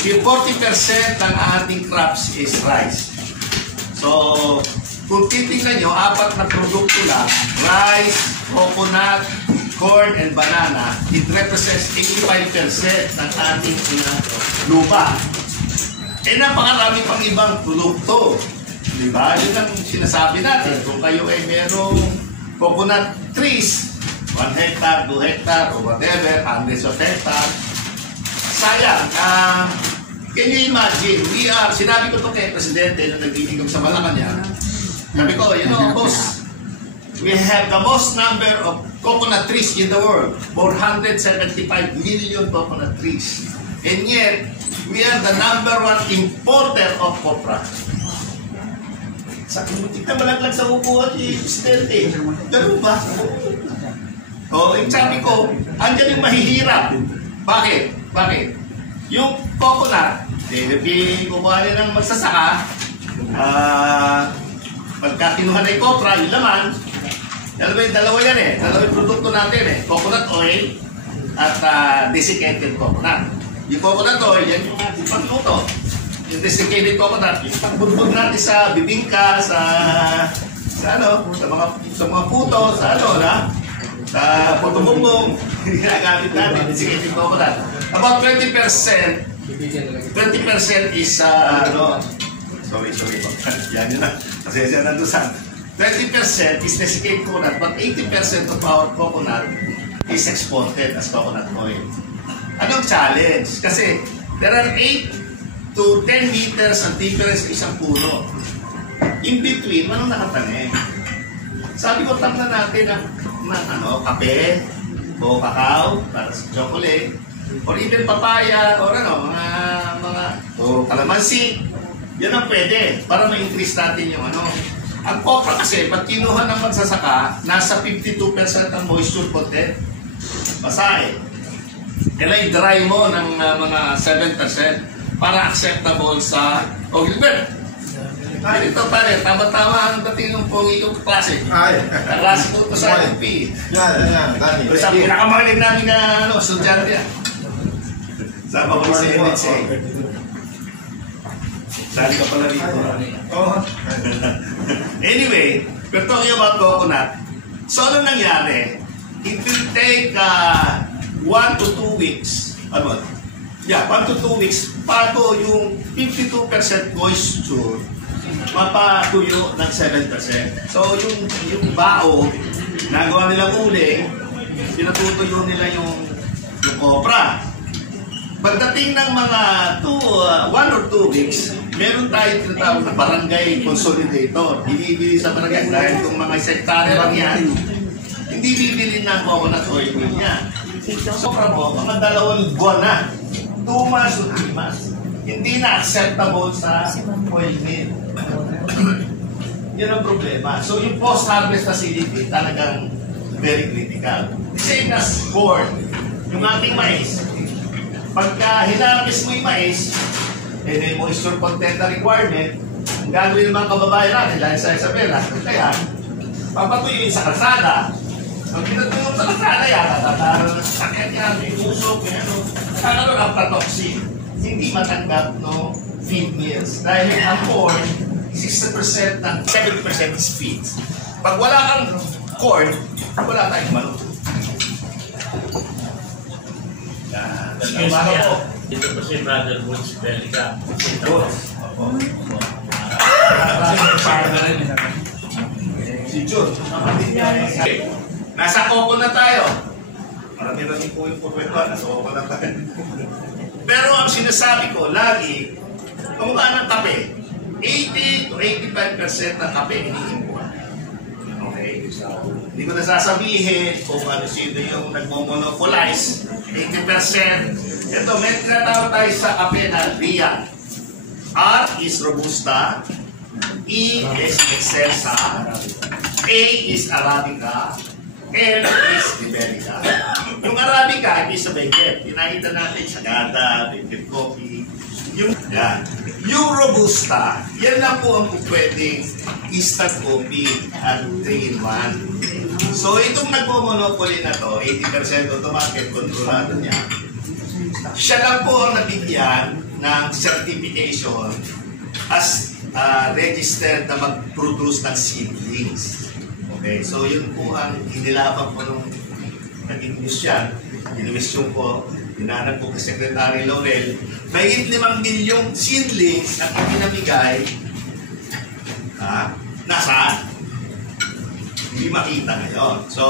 Yung 40% ng ating crops is rice. So, kung titingnan nyo, 4 na produkto lang, rice, coconut, corn, and banana, it represents 85% ng ating lupa. Eh, napakarami pang ibang produkto. Diba? Yun ang sinasabi natin. Kung kayo ay merong coconut trees, 1 hectare, 2 hectare, or whatever, hundreds of hectares, sayang. Can you imagine? Sinabi ko to kay Presidente nung nagtitigam sa Malacanang. Sabi ko, you know, boss, we have the most number of coconut trees in the world, 475 million coconut trees. And yet, we are the #1 importer of copra. Tignan malaglag sa upuan si Presidente. Ganun ba? O, yung sabi ko, andyan yung mahihirap. Bakit? Bakit? Yung coconut, kukuhanin ng magsasaka, pagka kinuha na yung copra, yung laman, dalawa yan eh. Dalawa yung produkto natin eh. Coconut oil at desiccated coconut. Yung coconut oil, yan yung ating pangluto. Yung desiccated coconut, yung pagbudbud natin sa bibingka, sa mga puto, sa puto-bumbong, ginagamit natin, desiccated coconut. About 20% is, sorry, yan yun na. Kasi yan nandusan. 20% is desiccated coconut, but 80% of our coconut is exported as coconut oil. Anong challenge? Kasi there are 8 to 10 meters ang difference sa isang puno. In between, anong nakatanim? Sabi ko, tamna natin ng kape o kakao para sa chocolate, or even papaya, or o kalamansi. Yan ang pwede para ma-increase natin yung Ang copra kasi, pag kinuha ng magsasaka, nasa 52% ang moisture content. Basa eh. Kailangan dry mo ng mga 7% para acceptable sa Gilbert. Ito pare, tama-tama ang dating ng pogi yung klase. Klase ko ito sa LP. Sa pinakamahalin namin na estudyante yan. Sama ko sa NHA. Sali ka pala dito. Anyway, we're talking about coconut. So, ano nangyari? It will take 1 to 2 weeks. 1 to 2 weeks bago yung 52% moisture mapatuyo ng 7%. So, yung bao, nagawa nilang uli, pinatutuyo nila yung copra. Pagdating ng mga 1 or 2 weeks, meron tayong tinatawag na barangay consolidator. Binibili sa barangay dahil kung mga sektare lang yan, hindi bibili ng coconut oil niya. So, mga 2 buwan na, 2 months or 3 months, hindi na acceptable sa oil mill. Yan ang problema. So, yung post-harvest facility talagang very critical. The same as corn, yung ating mais. Pagka hinarvest mo yung mais, may moisture content na requirement, ang gagawin ng mga kababayan natin dahil sa Isabela, kaya papatuyin sa kalsada. Pag pinatuyo sa kalsada yan, tataro ng sakit yan, may usok, may kakaroon ng aflatoxin. Hindi matanggap no feed mills. Dahil ang corn, 60% ng 70% is feed. Pag wala kang corn, wala tayong manok. Excuse me, dito po si Brother Woods Belica. Si Jun. Nasa coconut tayo. Marami-rami po yung pagkwentuhan. Nasa coconut tayo. Pero ang sinasabi ko, lagi, kumukha ng kape, 80 to 85% ng kape iniimport. Okay? Hindi ko na sasabihin kung ano sino yung nagmo-monopolize. 80%. Ito, may tinatawag tayo sa kape na Rian. R is Robusta. E is Excelsa. A is Arabica. L is Liberica. Yung Arabica, hindi sa Benguet. Tinakita natin sa Gada, Benguet Coffee. Yung Robusta, yan lang po ang pwedeng instant coffee at 3-in-1. So itong nagmo-monopoly na to, 80% automatic, kontrolado niya, siya lang po ang nabigyan ng certification as registered na mag-produce ng seedlings. Okay, so yun po ang inilaban po nung naging news yan. Inwestiyon po, dinanap po kay Secretary Laurel, may 5 milyong seedlings at pinamigay, nasaan? Hindi makita ngayon. So,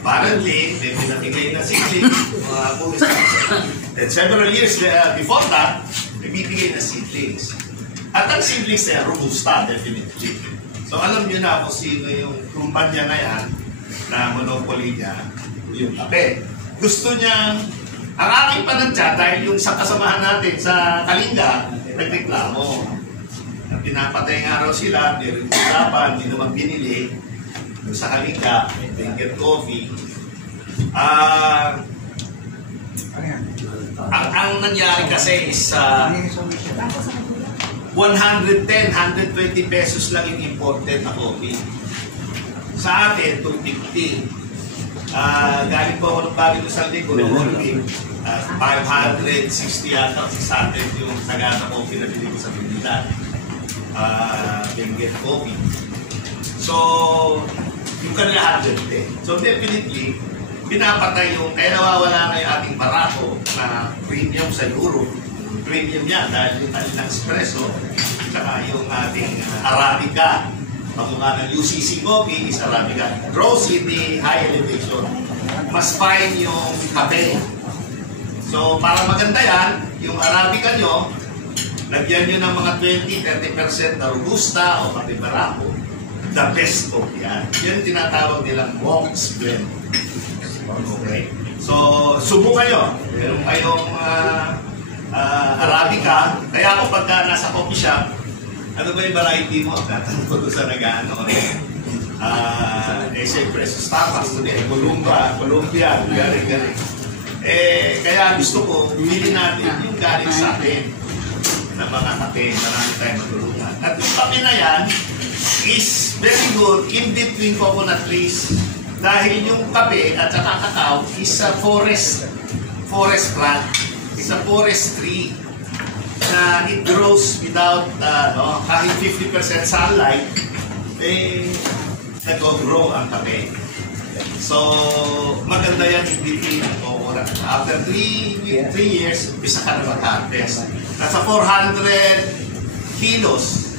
apparently, may pinamigay na seedlings, and several years before that, may bibigay na seedlings. At ang seedlings na Robusta, definitely. So, alam nyo na kung sino yung kumpanya na yan, na monopoly niya, yung kape. Gusto niyang, ang aking panadya, dahil yung sa kasamahan natin sa Kalinga, nagreklamo. Pinapatay nga raw sila, may rin usapan, hindi naman binili. Yung sa Kalinga, Benguet Coffee. Ang nangyari kasi is 110, 120 pesos lang yung imported na coffee. Sa atin, 250. Galing po ako ng bagay sa Ligo, 560 yata, 600 yung Sagana coffee na binili ko sa Pilipinas. Benguet Coffee. So, yung kanila 110. So, definitely, pinapatay yung, kaya nawawala na yung ating barato na premium sa Europe. Premium yan dahil yung kanilang espresso, saka yung ating Arabica. Pagmumana ng UCC coffee is Arabica. Grow City, high elevation. Mas fine yung kape. So, para maganda yan, yung Arabica nyo, lagyan nyo ng mga 20-30% na Robusta o kape Barako. The best coffee yan. Yan tinatawag nilang Monk's Blend. Okay? So, subukan nyo. Meron kayong Arabica. Kaya ako pagka nasa coffee shop, ano ba yung variety mo? Tatanong ko doon sa nag-ano. Siyempre sa Starbucks today, Columbia, galing. Kaya gusto ko, bumili natin yung galing sa atin na mga kape, marami tayong matulungan. At yung kape na yan is very good in between coconut trees. Dahil yung kape at saka kakao is a forest plant. It's a forest tree na it grows without kahit 50% sunlight, nag-grow ang kape. So, maganda yan in between coconut. After 3 years, bisa ka na mag-harvest. Nasa 400 kilos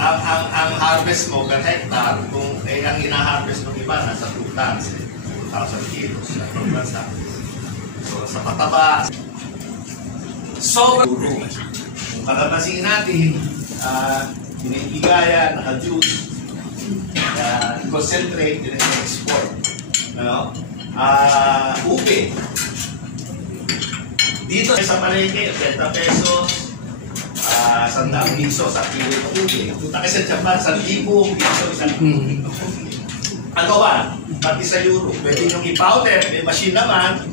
ang harvest mo per hectare, kung ang ina-harvest mo iba, nasa 2 tons, 2,000 kilos. So, sa pataba, so, pagkamasing natin, binibigaya, naka-juice, concentrate, export. Ube. Dito sa palengke, 30 pesos, 100 piso sa kilo ng ube. Punta kayo sa Japan, 1,000 piso, 1,000. Agawan, pati sa Europe. Pwede nyo i-powder, may machine naman,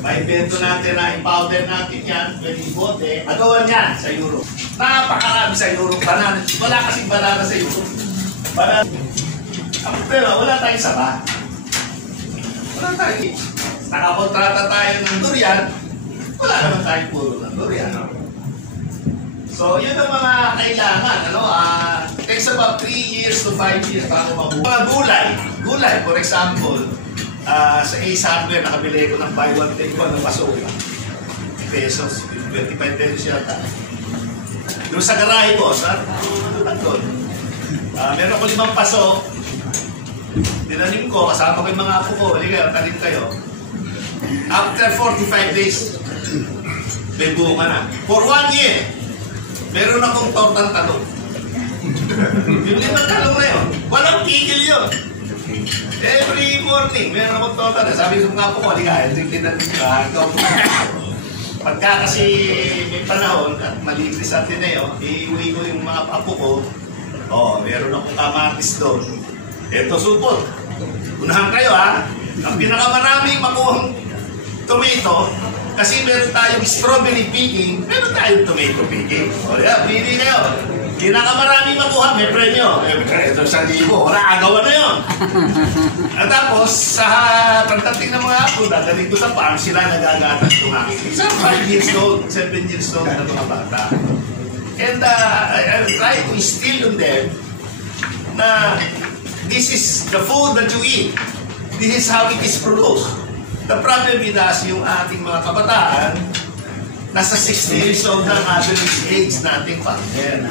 pa-invento natin na i-powder natin yan, pwede i-bote, agawan yan sa Europe. Napakarami sa Europe, banana. Wala kasing banana sa Europe. Banana. Pero wala tayong saba. Wala tayong. Nakakontrata tayo ng durian, wala naman tayong puro ng durian. So, yun ang mga kailangan. It takes about 3 years to 5 years para mabuhay. Mga gulay, for example, sa Ace Hardware, nakabili ko ng buy one take one ng pasola. Pesos, 25 pesos yata. Doon sa garahe ko, meron ko 5 paso. Tinanim ko, kasama ko yung mga apo ko. Halika, tanim kayo. After 45 days, may bunga na. For 1 year, meron akong tortang talong. Yung 5 talong na yun, walang tigil yun. Every morning, meron akong total. Sabi ko nga po ko, halika, pagka kasi may panahon at malibre sa Ateneo, iuwi ko yung mga apo ko. Meron akong kamatis doon. Ito, supot. Unahan kayo ha. Ang pinakamaraming makuhang tomato, kasi meron tayong strawberry picking, meron tayong tomato picking. Pili kayo. Pinakamaraming makuha, may premyo. Ito 1,000. Wala, agawan na yun. At tapos, sa pagdating ng mga apo, dadaling ko sa farm, sila nagagatas tumaki. Isang 5 years old, 7 years old na mga bata. And I try to instill on them na this is the food that you eat. This is how it is produced. The problem with us, yung ating mga kabataan, nasa 60 years old na ang average age nating farmer.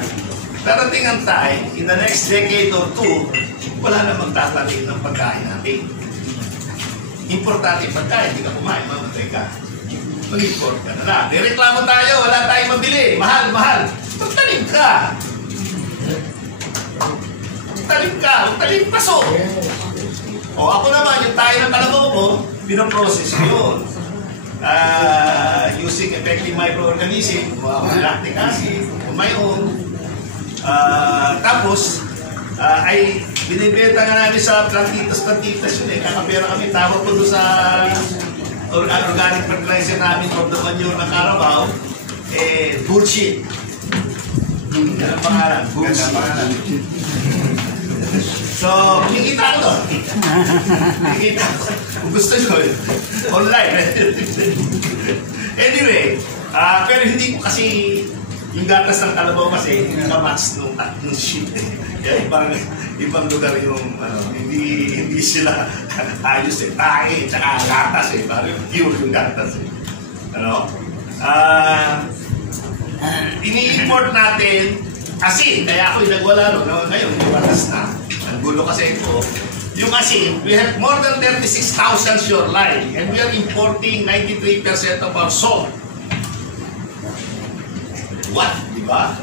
Darating ang time, in the next decade or 2, wala na magtatanim ng pagkain natin. Importante yung pagkain, hindi ka kumain, mamatay ka. Mag-import ka na lang. Nireklamo tayo, wala tayong mabili. Mahal, mahal. Magtanim ka. Magtanim ka, magtanim paso. Ako naman, yung tayo ng kalabaw ko, pinoprocess ko yun. Using effective microorganism, lactic acid, on my own. Tapos, ay binibenta nga namin sa plantitas yun eh. Kakapera kami, tawag ko doon sa organic fertilizer namin from the manure ng Carabao, bullshit. Yan ang pangalan, bullshit. So, kikita ko doon. Kikita ko. Kung gusto nyo, online. Anyway, pero hindi ko kasi yung gatas ng kalabaw kasi nakamatch nung shit. Kaya ibang lugar yung hindi sila ayos eh. Tae, tsaka gatas eh. Parang pure yung gatas eh. Ini-import natin asin. Kaya ako yung nagwala ngayon, batas na. Ang gulo kasi ito. Yung asin, we have more than 36,000 shore line and we are importing 93% of our salt. What? Diba?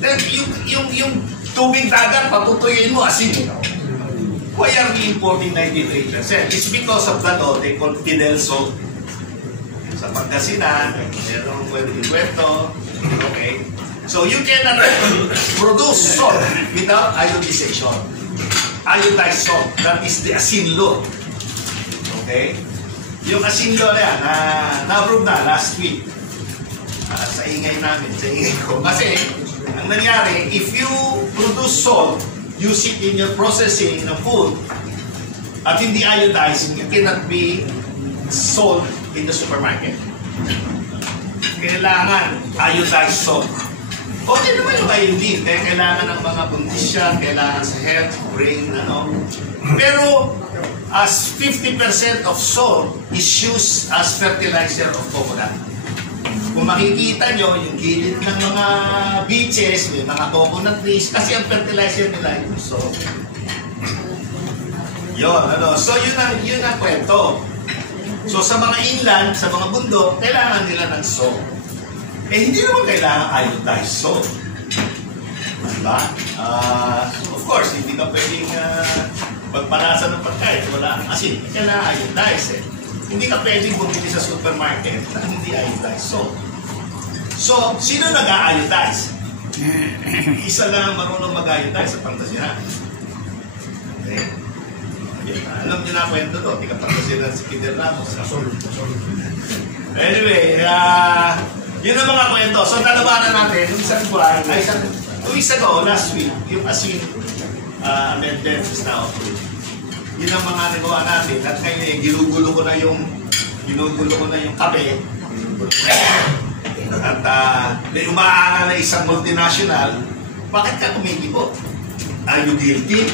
Then, yung tubig dagat, patutuyin mo asin. Why are we importing 93%? It's because of the law they call Fidel salt. Sa Pangasinan, merong kwento. Okay? So, you cannot produce salt without iodization. Iodized salt. That is the asin law. Okay? Yung asin law na yan, na-approve na last week. Sa ingay namin, sa ingay ko. Kasi, ang nangyari, if you produce salt, use it in your processing ng food, at hindi iodized, it cannot be sold in the supermarket. Kailangan iodized salt. Okay naman yung iodine, kaya kailangan ng mga buntis yan, kailangan sa health, brain, Pero, as 50% of salt is used as fertilizer of coconut. Kung makikita nyo, yung gilid ng mga beaches, may mga coconut trees, kasi ang fertilizer nila yung salt. So yun ang kwento. So sa mga inland, sa mga bundok, kailangan nila ng salt. Hindi naman kailangan iodized salt. Diba? Of course, hindi ka pwedeng magpanasa ng pagkain, wala ang asin. Kailangan iodized eh. Hindi ka pwedeng bumili sa supermarket na hindi iodized salt. So, sino nag-iodize? Isa lang ang marunong mag-iodize sa Pangasinan. Okay? Alam niyo na kwento doon. Hindi ka Pangasinan si Kinder Ramos. Anyway, yun ang mga kwento. So, talabanan natin yung isang buwan. 2 weeks ago, last week, yung asin amendment is now approved. Yun ang mga nagawa natin. At ngayon, ginugulo ko na yung kape. At may umaangal na isang multinational. Bakit ka kumikibo? Are you guilty?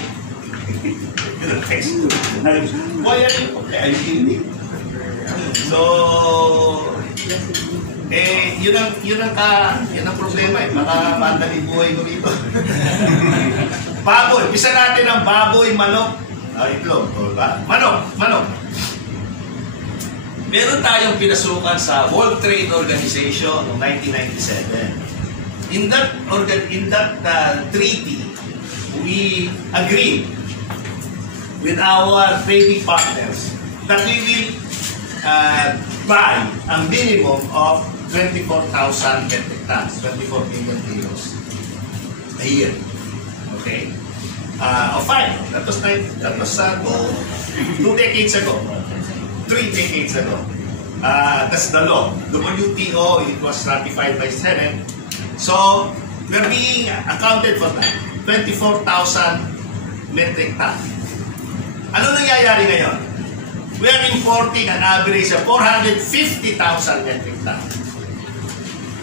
Why are you guilty? So, yun ang problema eh. Baka mandali buhay ko rito. Baboy. Pisa natin ang baboy, manok. Itlog. Manok. Meron tayong pinasukan sa World Trade Organization noong 1997. In that treaty, we agreed with our trading partners that we will buy a minimum of 24,000 metric tons, 24 million kilos a year. Okay? Fine. That was 2 decades ago. 3 decades ago. That's the law. WTO, it was ratified by Senate. So, we're being accounted for that. 24,000 metric tons. Ano nangyayari ngayon? We are importing an average of 450,000 metric tons.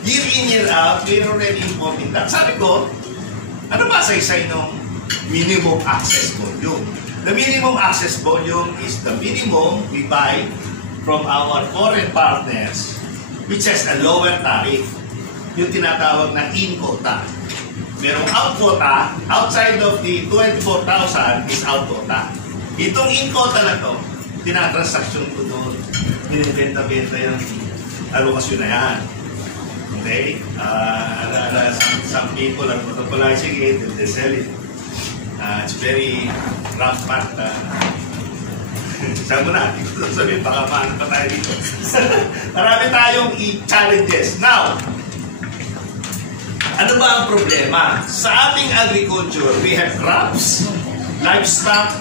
Year in, year out, we're already importing that. Sabi ko, ano ba saysay ng minimum access volume? The minimum access volume is the minimum we buy from our foreign partners which has a lower tariff. Yung tinatawag na in-quota. Merong out-quota, outside of the 24,000 is out-quota. Itong in-quota na to, tinatransaksyon ko doon, binibenta-benta yung alokasyon na yan. Okay? Some people are monopolizing it and they sell it. It's very rampant. Saan mo na? Hindi ko sabihin, baka maano pa tayo dito. Marami tayong challenges. Now, ano ba ang problema? Sa ating agriculture, we have crops, livestock,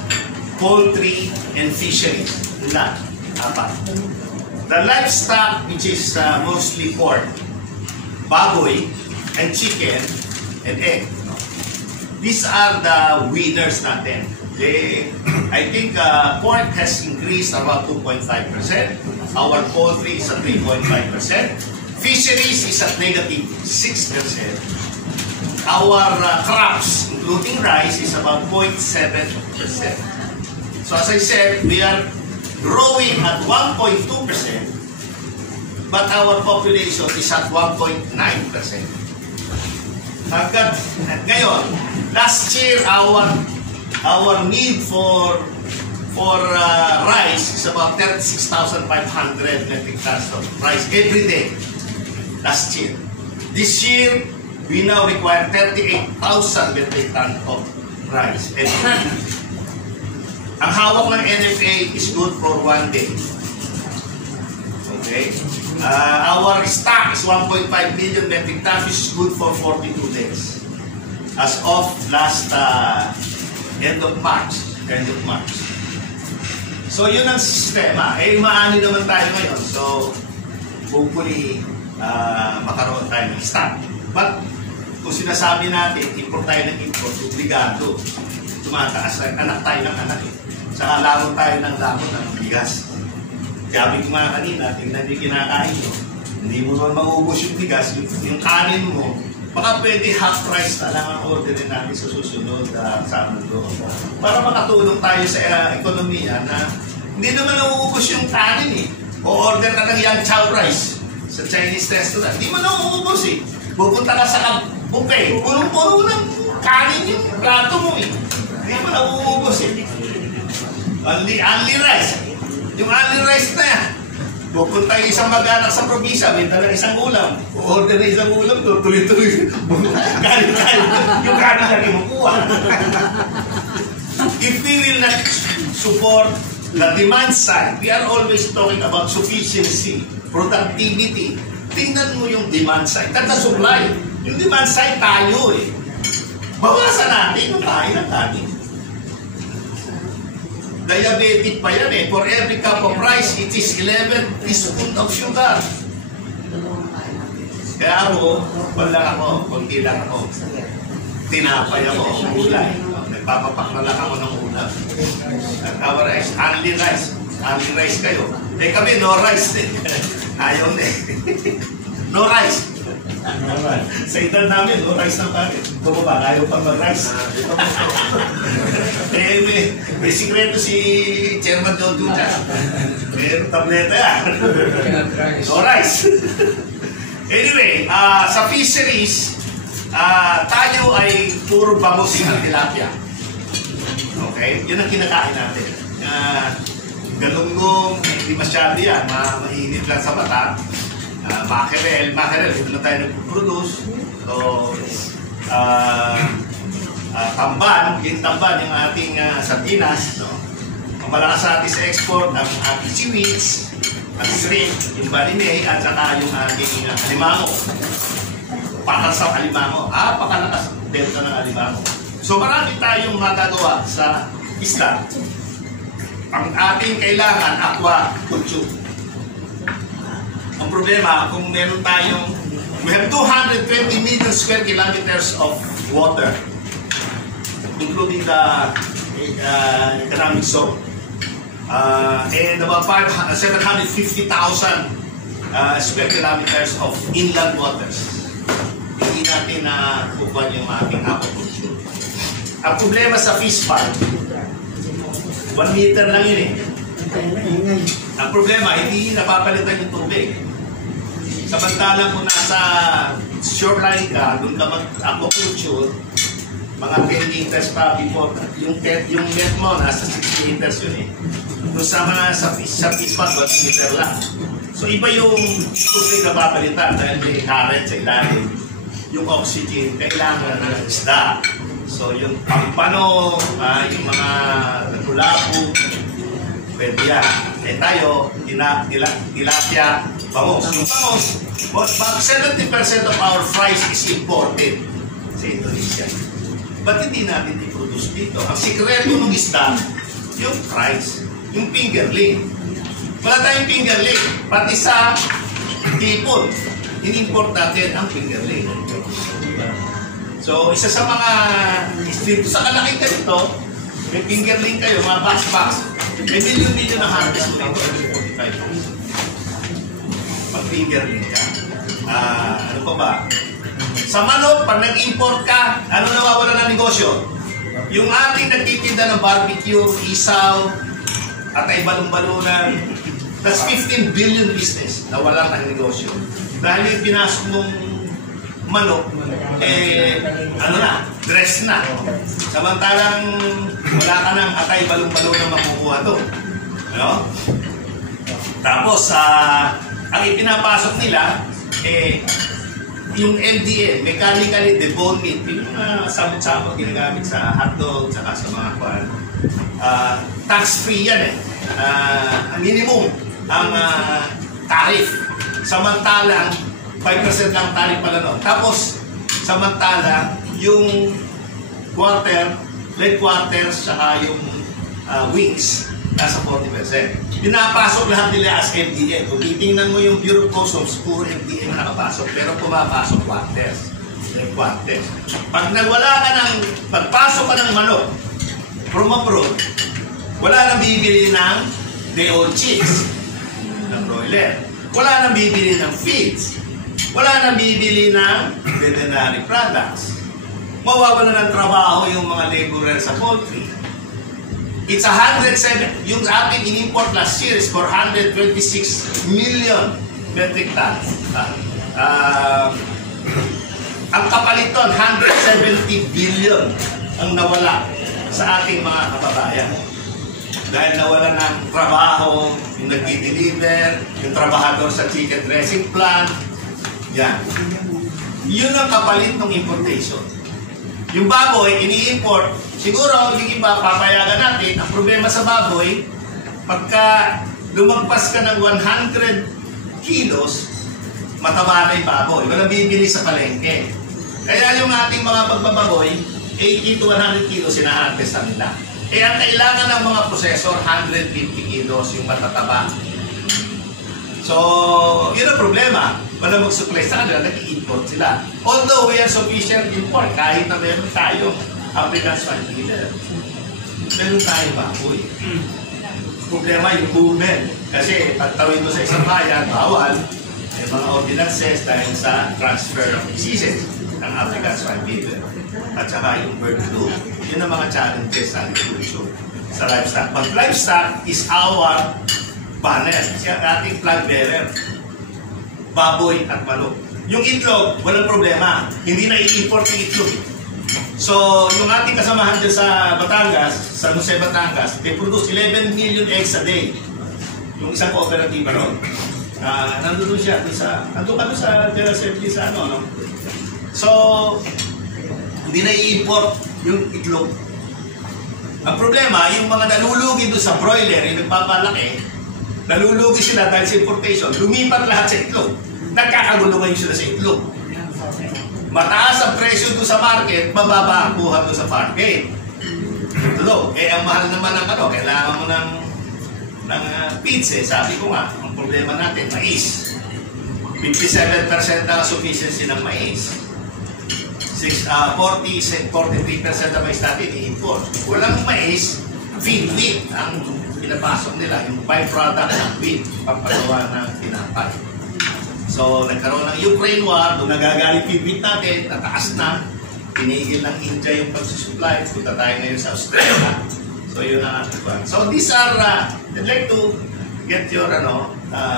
poultry, and fisheries. Ilan? 4. The livestock, which is mostly pork, baboy, and chicken, and egg. These are the winners natin. I think pork has increased about 2.5%. Our poultry is at 3.5%. Fisheries is at negative 6%. Our crops, including rice, is about 0.7%. So as I said, we are growing at 1.2%, but our population is at 1.9%. Hanggang ngayon, last year our need for rice is about 36,500 metric tons of rice every day. Last year. This year, we now require 38,000 metric tons of rice every day. Ang hawak ng NFA is good for 1 day. Okay? Our stock is 1.5 million metric tons, which is good for 42 days. As of last end of March. So, yun ang sistema. Maani naman tayo ngayon. So, hopefully, makaroon tayo ng stock. But, kung sinasabi natin, import tayo ng import, obligado. Tumataas tayo, anak tayo ng anak. Saka lamon tayo ng bigas. Sabi ko nga kanina, tingnan yung kinakain mo. Hindi mo naman maubos yung bigas, yung kanin mo, baka pwede half price na lang ang orderin natin sa susunod sa mundo. Para makatulong tayo sa ekonomiya na hindi naman nauubos yung kanin eh. O order ka ng yang chow rice sa Chinese restaurant. Hindi mo nauubos eh. Pupunta ka sa buffet, punong-puno ng kanin yung plato mo eh. Hindi mo nauubos eh. Only rice. Yung only rice na yan. Pupunta yung isang mag-anak sa probinsya, may dala isang ulam. O-order na isang ulam, tuloy-tuloy. Kanin tayo. Yung kanin na kinukuha. If we will not support the demand side, we are always talking about sufficiency, productivity. Tingnan mo yung demand side. At the supply. Yung demand side tayo eh. Bawasan natin yung kain ng kanin. Diabetic pa yan eh. For every cup of rice, it is 11 teaspoons of sugar. Kaya ako, kunti lang ako. Tinapay ako, gulay. Nagpapapak na lang ako ng ulam. At our rice, only rice. Only rice kayo. Eh kami, no rice eh. Ayaw na eh. No rice. Sa edad namin, no rice na kami. Bumaba, ayaw pang mag-rice. May sikreto si Chairman Jojo dyan. May tableta yan. No rice. Anyway, sa fisheries, tayo ay puro bangus ng tilapia. Okay? Yun ang kinakain natin. Galunggong, hindi masyado yan. Mainit lang sa mata. Mackerel, ito na tayo nag-produce. So, tamban, yung tamban, yung ating sardinas, no? Ang malakas sa atin sa export, ang ating seaweeds, ang shrimp, yung balinay, at saka yung ating alimango. Pakal sa alimango. Pakalakas benta ng alimango. So marami tayong magagawa sa isla. Ang ating kailangan, aquaculture. Ang problema, kung meron tayong, we have 220 million square kilometers of water, including the economic zone. And about 750,000 square kilometers of inland waters. Hindi natin na kukuha yung ating aquaculture. Ang problema sa fish farm, 1 meter lang yun eh. Ang problema, hindi napapalitan yung tubig. Samantalang kung nasa shoreline ka, doon ka mag-aquaculture, mga 10 meters pa before, yung net mo, nasa 60 meters yun eh. Doon sa mga sa fish farm, 1 meter lang. So iba yung tubig na papalitan dahil may current sa ilalim. Yung oxygen, kailangan ng isda. So yung pampano, yung mga nagulapo, pwede yan. Eh tayo, tilapia, bangus. Yung bangus, about 70% of our fries is imported sa Indonesia. Ba't hindi natin i-produce dito? Ang sikreto ng isda, yung fries, yung fingerling. Wala tayong fingerling, pati sa tipon. In-import natin ang fingerling. So, isa sa mga dito sa kalaki ganito, may fingerling kayo, mga box-box. May million na harvest mo nito, 45. Pag-fingerling ka. Ano pa ba? Sa manok, pag nag-import ka, ano nawawala ng negosyo? Yung ating nagtitinda ng barbecue, isaw, at ay balong-balunan, that's 15 billion business na wala ng negosyo. Dahil yung pinasok mong manok, ano na, dress na. Samantalang wala ka ng atay balong-balong na makukuha to. Ano? Tapos, ang ipinapasok nila, yung MDM, mechanically deboned meat, yung mga sabot-sabot ginagamit sa hotdog, saka sa mga kwan. Tax-free yan eh. Minimum ang tarif. Samantalang 5% lang tarif pala nun. Tapos, samantalang yung leg quarters, saka yung wings, nasa 40%. Pinapasok lahat nila as MDA. Kung titingnan mo yung Bureau of Customs, puro MDA na nakapasok. Pero pumapasok quarters. Leg quarters. Pag nagwala ka ng, pagpasok ka ng manok, from abroad, wala nang bibili ng day-old chicks, ng broiler. Wala nang bibili ng feeds. Wala nang bibili ng veterinary products. Mawawala ng trabaho yung mga laborer sa poultry. It's 107, yung ating in-import last year is 426 million metric tons. Ang kapalit doon, 170 billion ang nawala sa ating mga kababayan. Dahil nawala ng trabaho, yung nag-deliver, yung trabahador sa chicken dressing plant. Yan. Yun ang kapalit ng importation. Yung baboy, ini-import, siguro yung iba papayagan natin. Ang problema sa baboy, pagka lumagpas ka ng 100 kilos, mataba na yung baboy. Walang bibili sa palengke. Kaya yung ating mga pagbababoy, 80 to 100 kilos sinaharvestan nila. Ang kailangan ng mga processor, 150 kilos yung matataba. So, yun ang problema. Wala mag-supply sa kanila, nag-i-import sila. Although we have sufficient import, kahit na meron tayong African swine fever, meron tayong baboy. Problema yung movement. Kasi pagtawid mo sa isang bayan, bawal. May mga ordinances dahil sa transfer of diseases ng African swine fever. At saka yung bird flu. Yun ang mga challenges sa agriculture, sa livestock. But livestock is our banner. Kasi ang ating flag bearer, baboy at manok. Yung itlog, walang problema. Hindi na i-import yung itlog. So, yung ating kasamahan dyan sa Batangas, sa Jose Batangas, they produce 11 million eggs a day. Yung isang kooperatiba ron. Nandun siya, nandun ka doon sa General Assembly sa ano, no? So, hindi na i-import yung itlog. Ang problema, yung mga nalulugi doon sa broiler, yung nagpapalaki, nalulugi sila dahil sa importation, lumipat lahat sa itlog. Nagkakagulo ngayon sila sa itlog. Mataas ang presyo doon sa market, mababa ang buhat doon sa farm gate. Itlog. Ang mahal naman ng kailangan mo ng feeds eh. Sabi ko nga, ang problema natin, mais. 57% ang sufficiency ng mais. 43% ng mais natin i-import. Walang mais, feed wheat ang pinapasok nila, yung byproduct ng wheat, pampagawa ng tinapay. So, nagkaroon ng Ukraine war, doon nagagaling feed wheat natin, nataas na, tinigil ng India yung pagsusupply, punta tayo ngayon sa Australia. So, yun ang ating plan. So, these are, I'd like to get your,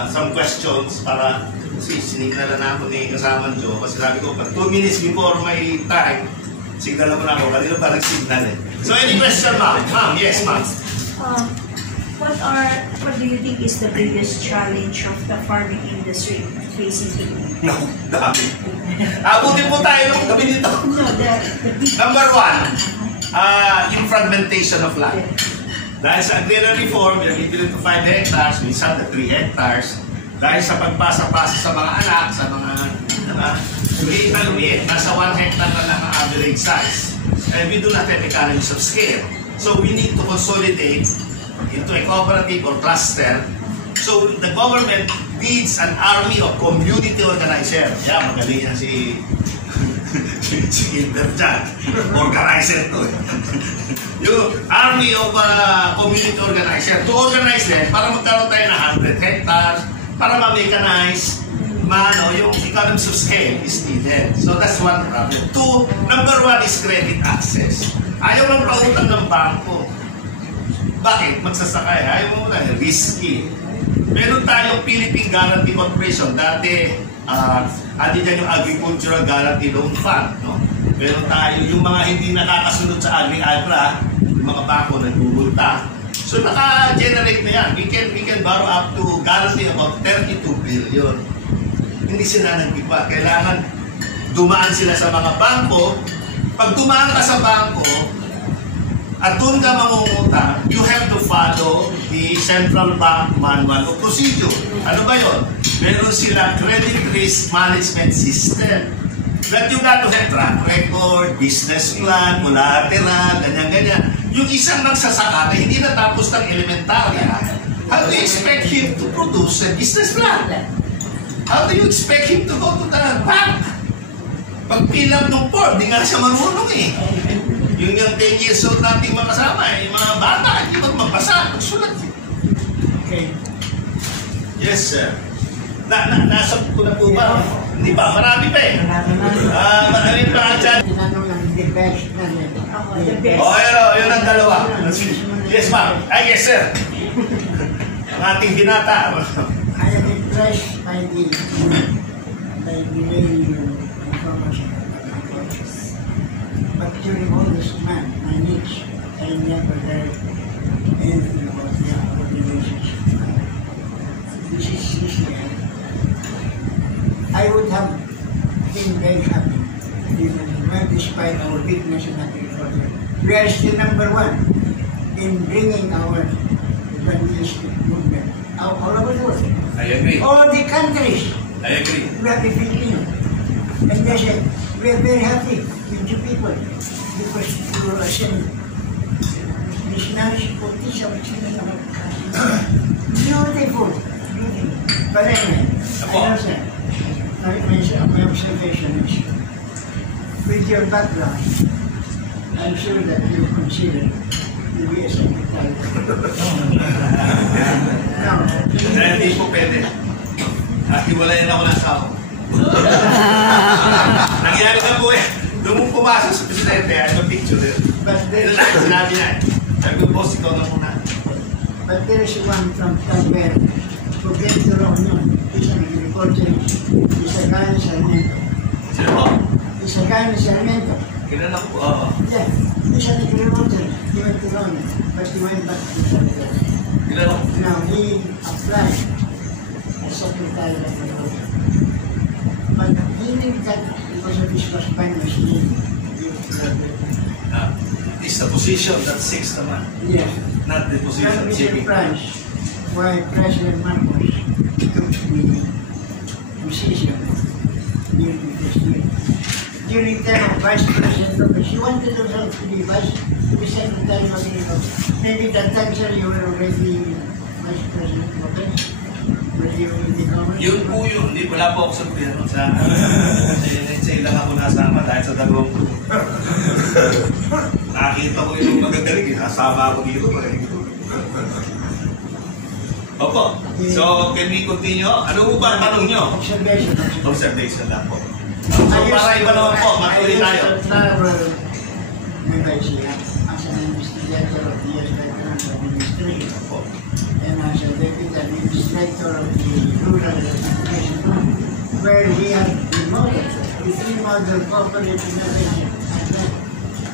some questions para sinignalan na ako ni kasamang Joe. Kasi sabi ko, pag 2 minutes before my time, signalan mo na ako. Kanina pa nag-signal eh. So, any question, ma'am? Ma'am, yes, ma'am. What do you think is the biggest challenge of the farming industry facing today? No, dami. Abutin po tayo nung gabi dito. Number 1, yung fragmentation of land. Dahil sa agrarian reform, pinag-ipilin to 5 hectares, minsan na 3 hectares. Dahil sa pagpasa-pasa sa mga anak, sa mga lumiit, nasa 1 hectare na lang ang average size. And we do not have economies of scale. So we need to consolidate into a cooperative or cluster. So the government needs an army of community organizer. Yeah, magaling yan si Kinder dyan. Organizer to. Yung army of community organizer to organize them para magkaroon tayo ng 100 hectares, para ma-mechanize, yung economies of scale is needed. So that's one problem. 2, number 1 is credit access. Ayaw mang pautang ng bangko. Bakit? Magsasakay. Ayaw mo muna. Risky. Meron tayong Philippine Guarantee Corporation. Dati, andi dyan yung Agricultural Guarantee Loan Fund. No? Meron tayo yung mga hindi nakakasunod sa Agri-Agra, yung mga bangko nagbubulta. So naka-generate na yan. We can borrow up to guarantee about 32 billion. Hindi sila nagpipa. Kailangan dumaan sila sa mga bangko. Pag dumaan ka sa bangko at doon ka mangungutang, you have to follow the central bank manual of procedure. Ano ba yun? Meron silang credit risk management system that you got to have track record, business plan, collateral, ganyan-ganyan. Yung isang magsasaka na hindi natapos ng elementarya, how do you expect him to produce a business plan? How do you expect him to go to the bank? Pag pilang ng form, di nga siya marunong eh. Yung 10 years old nating mga kasama, yung mga bata, hindi magbasa, magsulat. Okay. Yes, sir. Nasa ko na po ba? Hindi ba? Marami pa eh. Marami pa dyan. Tinanong lang, the best na nito. Yun ang dalawa. Yes, ma'am. Yes, sir. Ang ating binata. I am impressed by the way you information. But during all this time, my niece, I never heard anything about the relationship. This is Israel. I would have been very happy even when, despite our weakness in agriculture, we are still number 1 in bringing our evangelistic movement all over the world. I agree. All the countries. I agree. We are the Filipino. And they said, we are very happy with you people because you are sending missionaries for this or beautiful. But anyway, I know, sir. My observation is, with your background, I'm sure that you consider to be a secretary. Now, Hindi po pwede. Hiwalayan ako ng asawa. Nangyari na po eh. Doon mo pumasok sa presidente, I have a picture there. but there Sinabi niya eh. Sabi ko, boss, ikaw na muna. is one from Calvert who came to Roñon. He's an agriculturist. He's a guy in Sarmiento. Sino po? He's a guy in Sarmiento. Kilala ko po. Oo. Yeah, he's an agriculturist. He went to Roñon, but he went back to Sarmiento. Kilala ko. Now he applied as secretary of the road. But he did that because of his spinal injury. is the position that six naman, Yes. not the position I'm of chief. surprised why President Marcos took the position during this year. During the term of Vice President Lopez, you wanted yourself to be Secretary of State. Maybe that time, sir, you were already Vice President Lopez. Were you in the government? Yun po yun, hindi wala po ako sa gobyerno sa NHA lang ako nasama dahil sa dalawang po. Nakita ko yung magagaling, kasama ako dito. Opo, so can we continue? Ano po ba ang tanong nyo? Observation. Observation lang po. So para iba naman po, matuloy tayo. As an investigator of the U.S. Veterans Administration and as a deputy administrator of the Rural Education Fund, where he had demoted the three model cooperative organization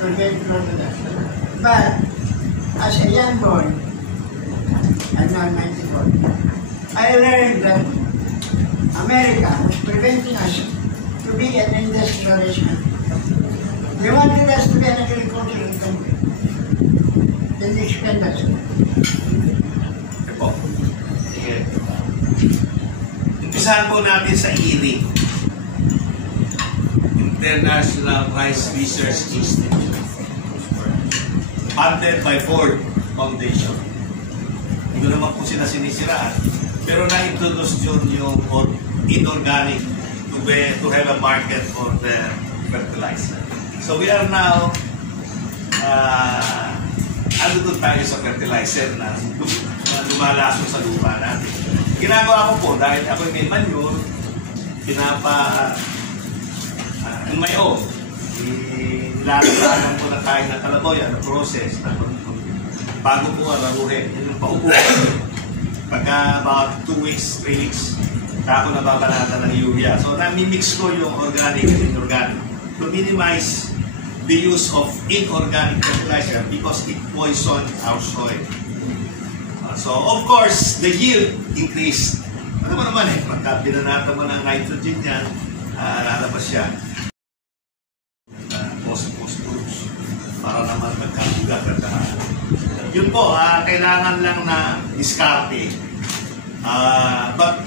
and then forget that. But as a young boy, I'm now 94, I learned that America was preventing us to be an industrialist country. They wanted us to be an agricultural country. Then they expand us. Po. Sige. Umpisahan po natin sa IRI. International Rice Research Institute. Funded by Ford Foundation. Hindi ko naman po sila sinisiraan. Pero na-introduce yun yung inorganic to have a market for the fertilizer. So we are now ano doon tayo sa fertilizer na lumalaso sa lupa natin. Ginagawa ko po dahil ako may manure, in my own, nilalagalan ko na tayo ng kalaboy, na process, bago po araruhin, yun yung paupo. Pagka about 2 weeks, 3 weeks, ako nababalata ng urea. So nami-mix ko yung organic and inorganic to minimize the use of inorganic fertilizer because it poisons our soil. So of course, the yield increased. Ano mo naman pagka binanata mo ng nitrogen yan, lalabas siya. Phosphorus para naman magkabugat at yun po, kailangan lang na diskarte. But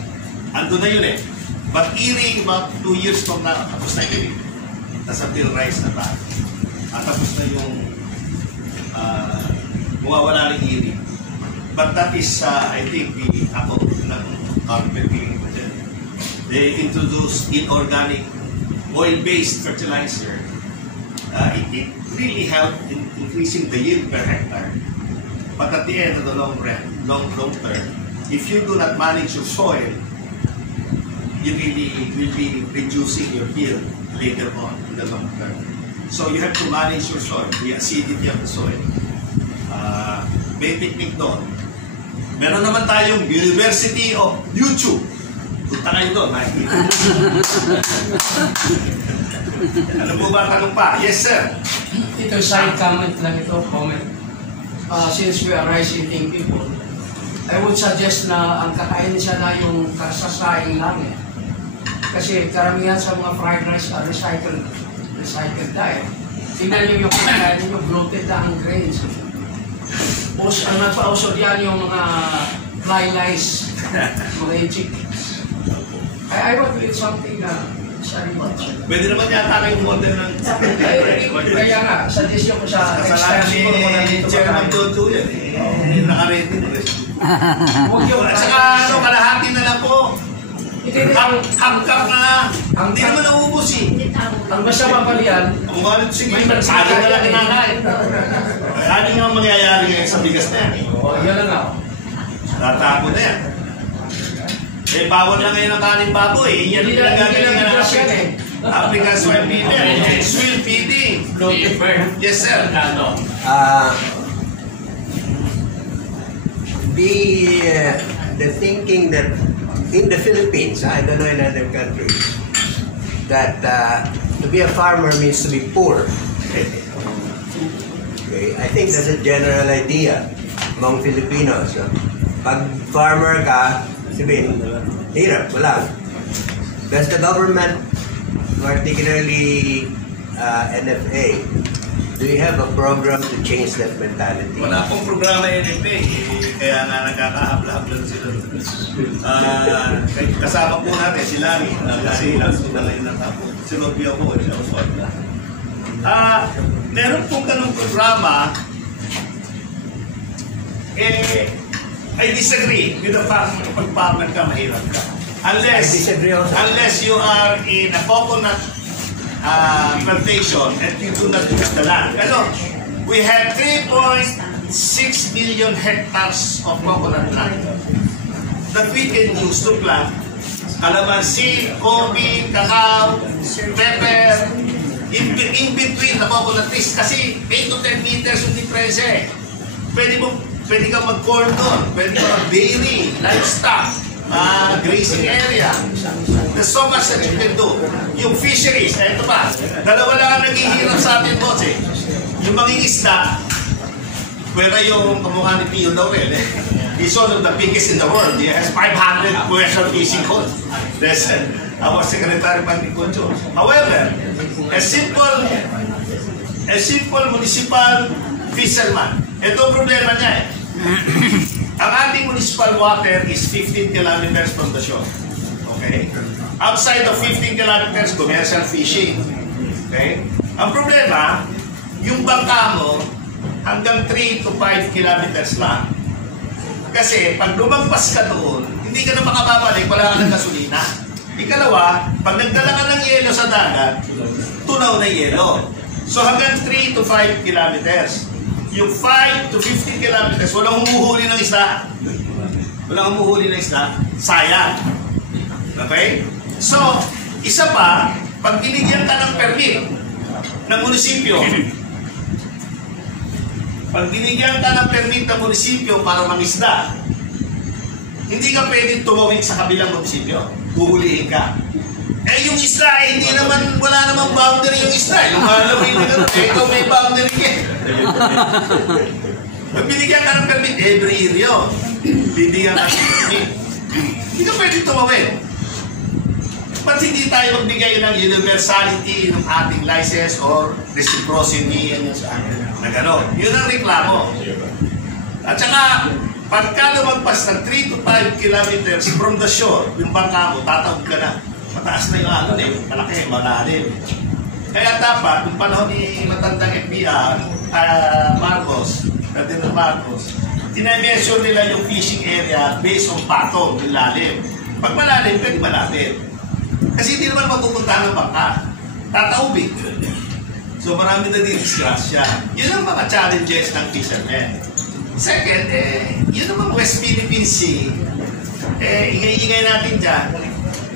ando na yun But IRI, about 2 years from now, tapos na IRI. Nasa bill rice na tayo. At tapos na yung mawawala ng IRI. But that is, I think, ako ng carpentry. They introduced inorganic oil-based fertilizer. It really helped in increasing the yield per hectare. But at the end of the long term, if you do not manage your soil, you really will be reducing your yield later on in the long term. So you have to manage your soil, the acidity of the soil. May technique doon. Meron naman tayong University of YouTube. Punta kayo doon, makikita. Ano po ba tanong pa? Yes, sir. Ito side comment lang ito, comment. Since we are rice-eating people, I would suggest na ang kakain siya na yung kasasaing lang Kasi karamihan sa mga fried rice are recycled diet. Tingnan nyo yung kakain nyo, bloated na ang grains. Ang nagpa-usod yan yung mga fly lice, mga chickens. I want to eat something na pwede naman yata kayong model ng kaya nga, suggestion ko sa kasalanan ni Chairman Toto yan naka-ready na rin. At saka kalahati na lang po. Hangkap na. Hindi naman naubos Ang masama pa riyan, may magsaka na lang kinakain. Ano nga mangyayari ngayon sa bigas na yan? Yan lang ako. Tatako na yan. Bawal lang ngayon ang kanin baboy. Yan yung pinagagalingan ng African swine feeding. Swine feeding. Yes, sir. The thinking that in the Philippines, I don't know in other countries, that to be a farmer means to be poor. Okay, I think that's a general idea among Filipinos. Pag farmer ka, sabihin, hirap, wala. Does the government, particularly NFA, Do you have a program to change that mentality? Wala pong programa NFA, kaya nga nagkakahabla-habla sila. Kasama po natin si Lani, kasi ilang sila ngayon natapos. Sinobi ako, siya ako na. Meron pong ganung programa, I disagree with the fact na kapag partner ka, mahirap ka. Unless you are in a coconut plantation and you do not use the land. Ano, we have 3.6 million hectares of coconut land that we can use to plant calamansi, coffee, cacao, pepper, in between the coconut trees. Kasi 8 to 10 meters yung difference eh. Pwede kang mag-corn doon, pwede kang mag-dairy, livestock, grazing area. There's so much that you can do. Yung fisheries, ito pa, dalawa lang ang naghihirap sa atin, boss eh. Yung mangingisda, pwera yung kamukha ni Pio Laurel eh. He's one of the biggest in the world. He has 500 commercial fishing boats. That's our Secretary of Agriculture. However, a simple municipal fisherman, ito ang problema niya eh. Ang ating municipal water is 15 kilometers from the shore. Okay? Outside of 15 kilometers, commercial fishing. Okay? Ang problema, yung bangka mo, hanggang 3 to 5 kilometers lang. Kasi pag lumagpas ka doon, hindi ka na makababalik, wala ka ng gasolina. Ikalawa, pag nagdala ka ng yelo sa dagat, tunaw na yelo. So hanggang 3 to 5 kilometers. Yung 5 to 15 kilometers, walang humuhuli ng isda. Walang humuhuli ng isda, sayang. Okay? So, isa pa, pag binigyan ka ng permit ng munisipyo, pag binigyan ka ng permit ng munisipyo para mangisda, hindi ka pwedeng tumawid sa kabilang munisipyo. Huhulihin ka. Eh, yung isda, hindi naman, wala namang boundary yung isda. Yung alam mo yung gano'n, ikaw may boundary ka. Pag binigyan ka ng permit, every year yun. Bibigyan ka ng permit. Hindi ka pwedeng tumawid. Ba't hindi tayo magbigay ng universality ng ating license or reciprocity na gano'n? Yun ang reklamo. At saka, pagka lumagpas ng 3 to 5 kilometers from the shore, yung bangka mo, tatawid ka na. Mataas na yung ano eh, malaki, malalim. Kaya dapat, yung panahon ni matandang FBI, Marcos, Ferdinand Marcos, dimension nila yung fishing area based on patong, yung lalim. Pag malalim, pwede malapit. Kasi hindi naman mapupunta ng bangka. Tataubig. So marami na din disgrasya. Yun ang mga challenges ng fishermen. Second, yun naman West Philippine Sea, ingay-ingay natin dyan.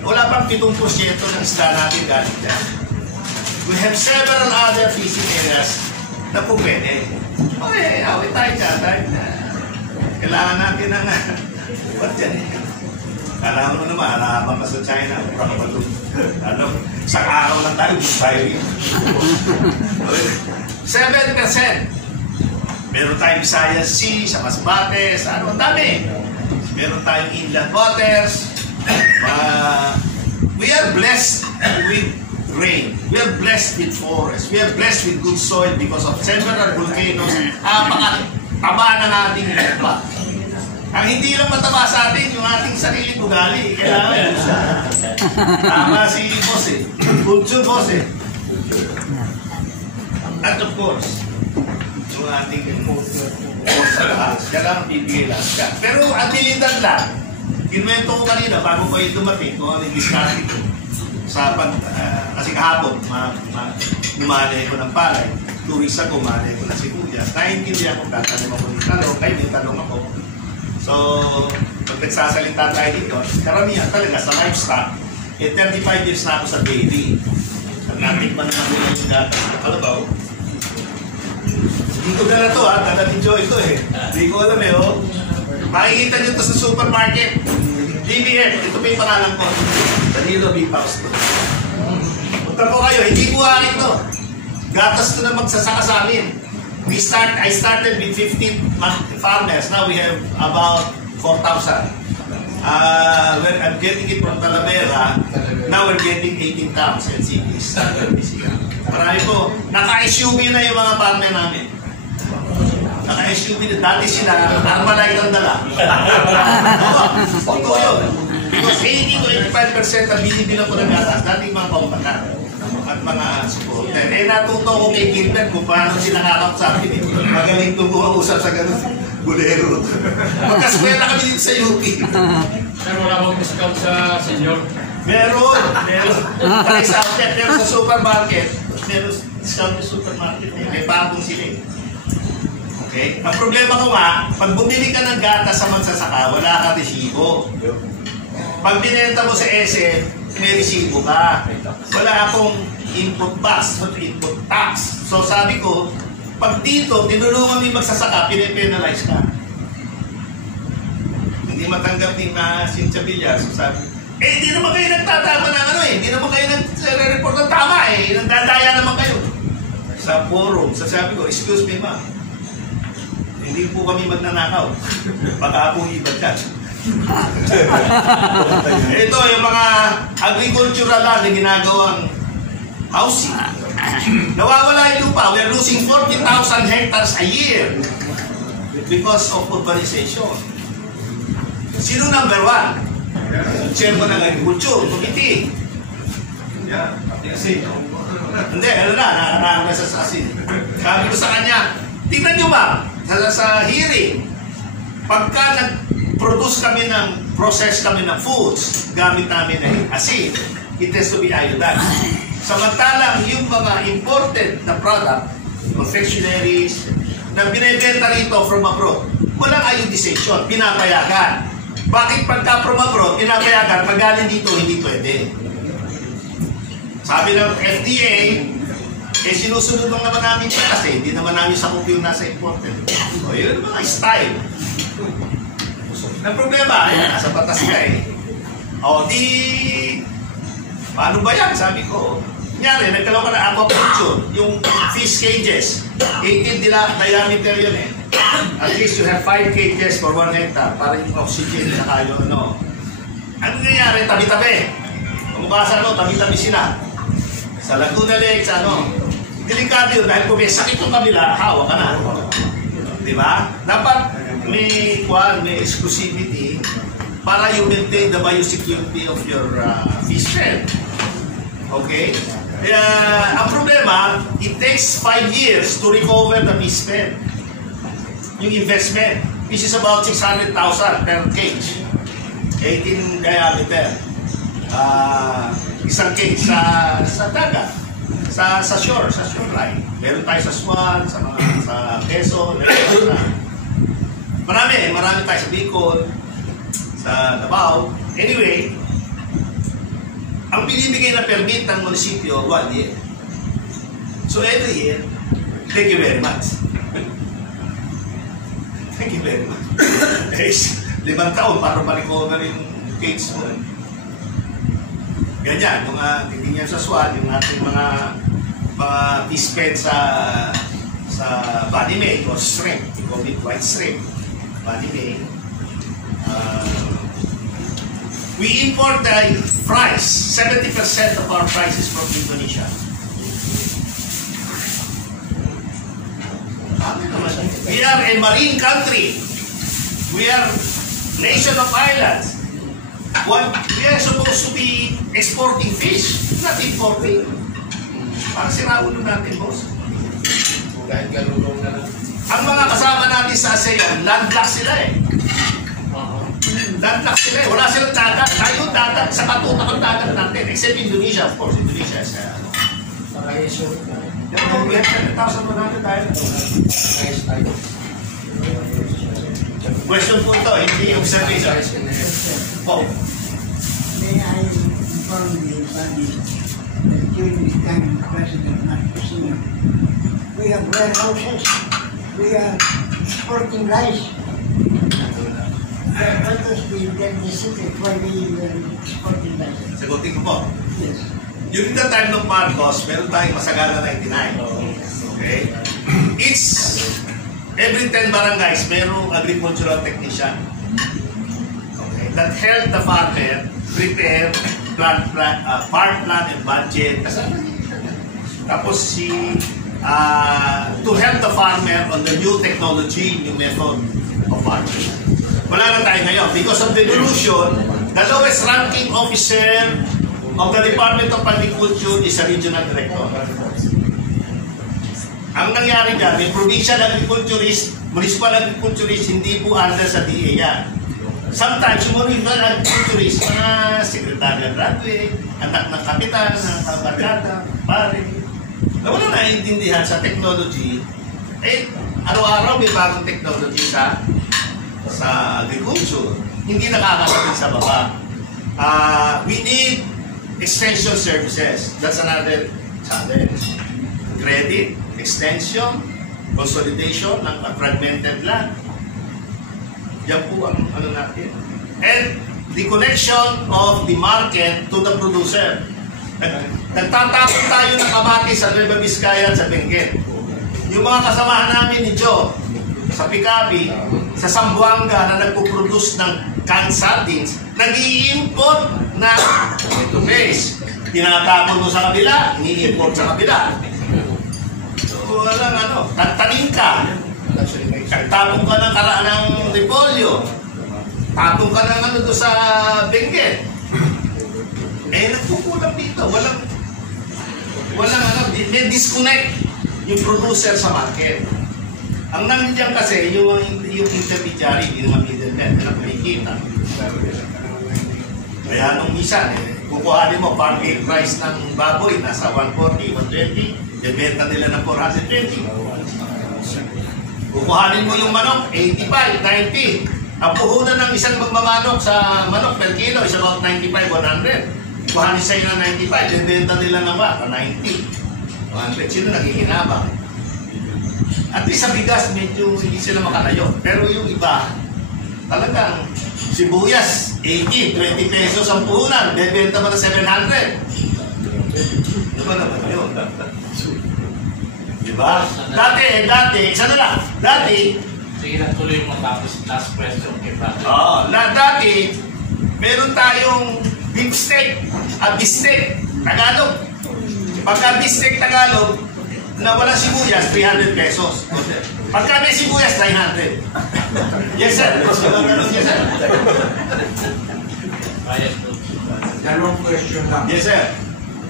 Wala pang 7% ng isda natin galing dyan. We have several other fishing areas na po pwede. Okay, awit tayo dyan. Kailangan natin ng what yan eh. Kala mo naman, harapan pa sa China. Sa araw lang tayo, gusto tayo rin. 7%. Meron tayong Visayas Sea, sa Masbate, sa ano, ang dami. Meron tayong inland waters. We are blessed with rain. We are blessed with forests. We are blessed with good soil because of several volcanoes. Taba ng ating lupa. Ang hindi lang mataba sa atin, yung ating sarili ugali. Kailangan tama si boss eh. Kulture boss eh. At of course, yung ating kailangan bibigay lang siya. Pero abilidad lang. Kinwento ko kanina, bago kayo dumating, kung ano yung discarding ko. Kasi kahapon, umanay ko ng palay. 2 weeks ago, umanay ko ng sibuyas. Naintindihan ko, tatanong ako ng talong, kayo may talong ako. So, pag nagsasalita tayo dito, karamihan talaga sa livestock, 35 years na ako sa dairy. At natikman na ako yung gatas na kalabaw. Hindi ko na to ha, dala ni Joe ito eh. Hindi ko alam eh, oh. Makikita nyo ito sa supermarket. DBF, ito pa yung pangalan ko. Danilo Beef House. Punta po kayo, hindi po akin ito. Gatas ito na magsasaka sa amin. I started with 15 farmers. Now we have about 4,000. When I'm getting it from Talavera, now we're getting 18 towns and cities. Marami po. Naka-SUV na yung mga partner namin. Naka-SUV na. Dati sila, Armalite ang dala. Totoo yun. Because 80 to 85% na binibilang ko ng gatas, dating mga pautangan at mga supporter. Natuto ko kay Gilbert kung paano sila nakakapsabi. Magaling tumuha-usap sa ganun. Bulero. Magkaskwela kami dito sa UP. Pero wala bang discount sa senior? Meron. Price out there. Pero sa supermarket, meron discount sa supermarket. May patong sila eh. Okay? Ang problema ko nga, pag bumili ka ng gatas sa magsasaka, wala ka resibo. Pag binenta mo sa SM, may resibo ka. Wala akong input tax. So sabi ko, pag dito, tinulungan mo yung magsasaka, pinipenalize ka. Hindi matanggap ni Cynthia Villar. So sabi, hindi naman kayo nagtatama ng ano eh. Hindi naman kayo nag-report ng tama eh. Nagdadaya naman kayo. Sa forum, sabi ko, excuse me ma'am. Hindi po kami magnanakaw. Baka po ibad ka. Ito yung mga agricultural land na ginagawang housing. Nawawala yung lupa. We are losing 40,000 hectares a year because of urbanization. Sino number one? Chairman ng agriculture, committee. Yeah, kasi hindi, ano na, nasasasin. Sabi ko sa kanya, tingnan nyo ba, sa hearing, pagka nag-produce kami process kami ng foods, gamit namin ay asin, it has to be iodized. Samantalang yung mga imported na product, confectionaries, na binibenta rito from abroad, walang iodization, pinapayagan. Bakit pagka from abroad, pinapayagan, pag galing dito, hindi pwede? Sabi ng FDA, sinusunod lang naman namin siya kasi hindi naman namin sakop yung nasa imported. So, yun mga style. Ang problema, nasa batas ka eh. O, paano ba yan? Sabi ko, kunyari, nagkalaw ka na aquaculture, yung fish cages, 18 diameter yun eh. At least you have 5 cages for 1 hectare para yung oxygen sa kayo, ano. Ano nangyayari? Tabi-tabi. Kumukasa, tabi-tabi sila. Sa Laguna Lake, delikado yun dahil kung may sakit yung kabila, hawa ka na. Diba? Dapat may exclusivity para you maintain the biosecurity of your fish pen. Okay? Ang problema, it takes 5 years to recover the fish pen. Yung investment, which is about 600,000 per cage. 18 diameter. Isang cage sa dagat. Sa shoreline. Meron tayo sa Swan, sa Quezon, marami tayo sa Bicol, sa Davao. Anyway, ang binibigay na permit ng munisipyo, 1 year. So every year, thank you very much. Thank you very much. 5 taon para ma-recover yung cage mo. Ganyan, hindi niya sa Swan, yung ating mga fish pen sa body mail or shrimp. We call it white shrimp. Body mail. We import the fries. 70% of our fries is from Indonesia. We are a marine country. We are nation of islands. We are supposed to be exporting fish, not importing. Para siraulo natin, boss. Kahit galulong na lang. Ang mga kasama natin sa ASEAN, landlocked sila eh. Landlocked sila eh. Wala silang dagat. Tayo dagat sa katutak ng dagat natin. Except Indonesia, of course. Indonesia is we have 7,100 tayo. Question po ito, hindi observation. Oh. May I inform the body that during the time of President Marcos Sr., we have warehouses, we are exporting rice. What was the secret why we were exporting rice? Sagutin ko po. Yes. During the time ng Marcos, meron tayong Masagana 99. Okay? Every 10 barangays, merong agricultural technician. Okay? That help the farmer prepare farm plan and budget. Tapos to help the farmer on the new technology, new method of farming. Wala na tayo ngayon. Because of the devolution, the lowest ranking officer of the Department of Agriculture is a regional director. Ang nangyari dyan, yung provincial agriculturist, municipal agriculturist, hindi po under sa DA yan. Sometimes, yung municipal agriculturist, mga sekretarya graduate, anak ng kapitan, ng kabarkada, pare, na wala naiintindihan sa technology, araw-araw may bagong technology sa agriculture. Hindi nakakarating sa baba. We need extension services. That's another challenge. Credit, extension, consolidation ng fragmented land. Yan po ang ano natin. And the connection of the market to the producer. Nagtatapon tayo ng kamatis sa Nueva Vizcaya at sa Benguet. Yung mga kasamahan namin ni Joe sa Picapi, sa Zamboanga na nagpo-produce ng canned sardines, nag-i-import na base. Tinatapon mo sa kabila, ni-import sa kabila. So, walang tanim ka. Tapong ka ng repolyo. Tapong ka ng doon sa Benguet. Nagpupulang dito. May disconnect yung producer sa market. Ang nandiyan kasi, yung intermediary, yung mga middleman, na kumikita. Kaya nung minsan, kukuhanin mo, farm gate price ng baboy, nasa 140, 120, debenta nila ng 420. Kukuhanin mo yung manok, 85, 90. Ang puhunan ng isang magmamanok sa manok per kilo is about 95, 100. Kuhanin sa'yo ng 95, debenta nila ng 90. 100, sino naghihinabang? At least sa bigas, medyo hindi sila makalayo. Pero yung iba, talagang sibuyas, 80, 20 pesos ang puhunan, bebenta mo na 700. Diba naman yun? Diba? Dati, isa na lang. Dati, sige na, tuloy mo tapos last question kay Brother. Dati, meron tayong beefsteak, beefsteak, Tagalog. Pagka beefsteak Tagalog, na walang sibuyas, 300 pesos. Pagka may sibuyas, 300. Yes, sir. Yes, sir. Dalawang question lang. Yes, sir.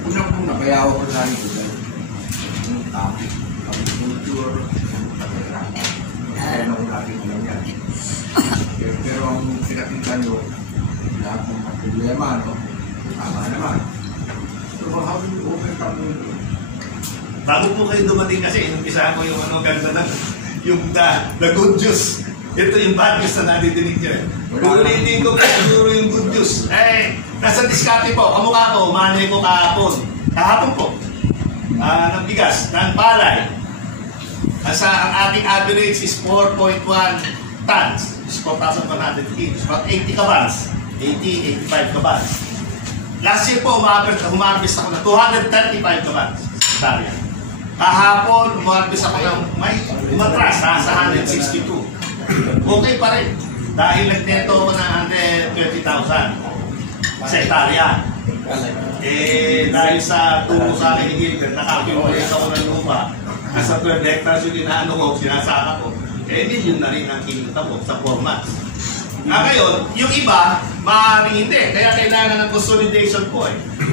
Unang-una, kaya ako lang ito yung topic. Agriculture, kaya na kung natin lang yan. Pero ang pinakita nyo, lahat ng problema, tama naman. So, how do you overcome ito? Bago po kayo dumating kasi, inumpisa ko yung ganda na, yung the good news. Ito yung bad news na nadidinig nyo. Ulitin ko siguro yung good news. Nasa diskarte po, kamukha ko, umanay ko kahapon po, ng bigas, ng palay. Ang ating average is 4.1 tons, is 4,100 kilos, about 80 kabans, 85 kabans. Last year po, humarbis ako ng 235 kabans. Kahapon, humarbis ako ng umatras, sa 162. Okay pa rin. Dahil nagneto ako ng 120,000 sa hektarya. Dahil sa tubo sa akin ni Gilbert, nakakimulit ako ng lupa. Nasa 12 hectares yung inaano ko, sinasaka ko. Yun na rin ang kinita ko sa 4 months. Ngayon, yung iba, maaaring hindi. Kaya kailangan ng consolidation po.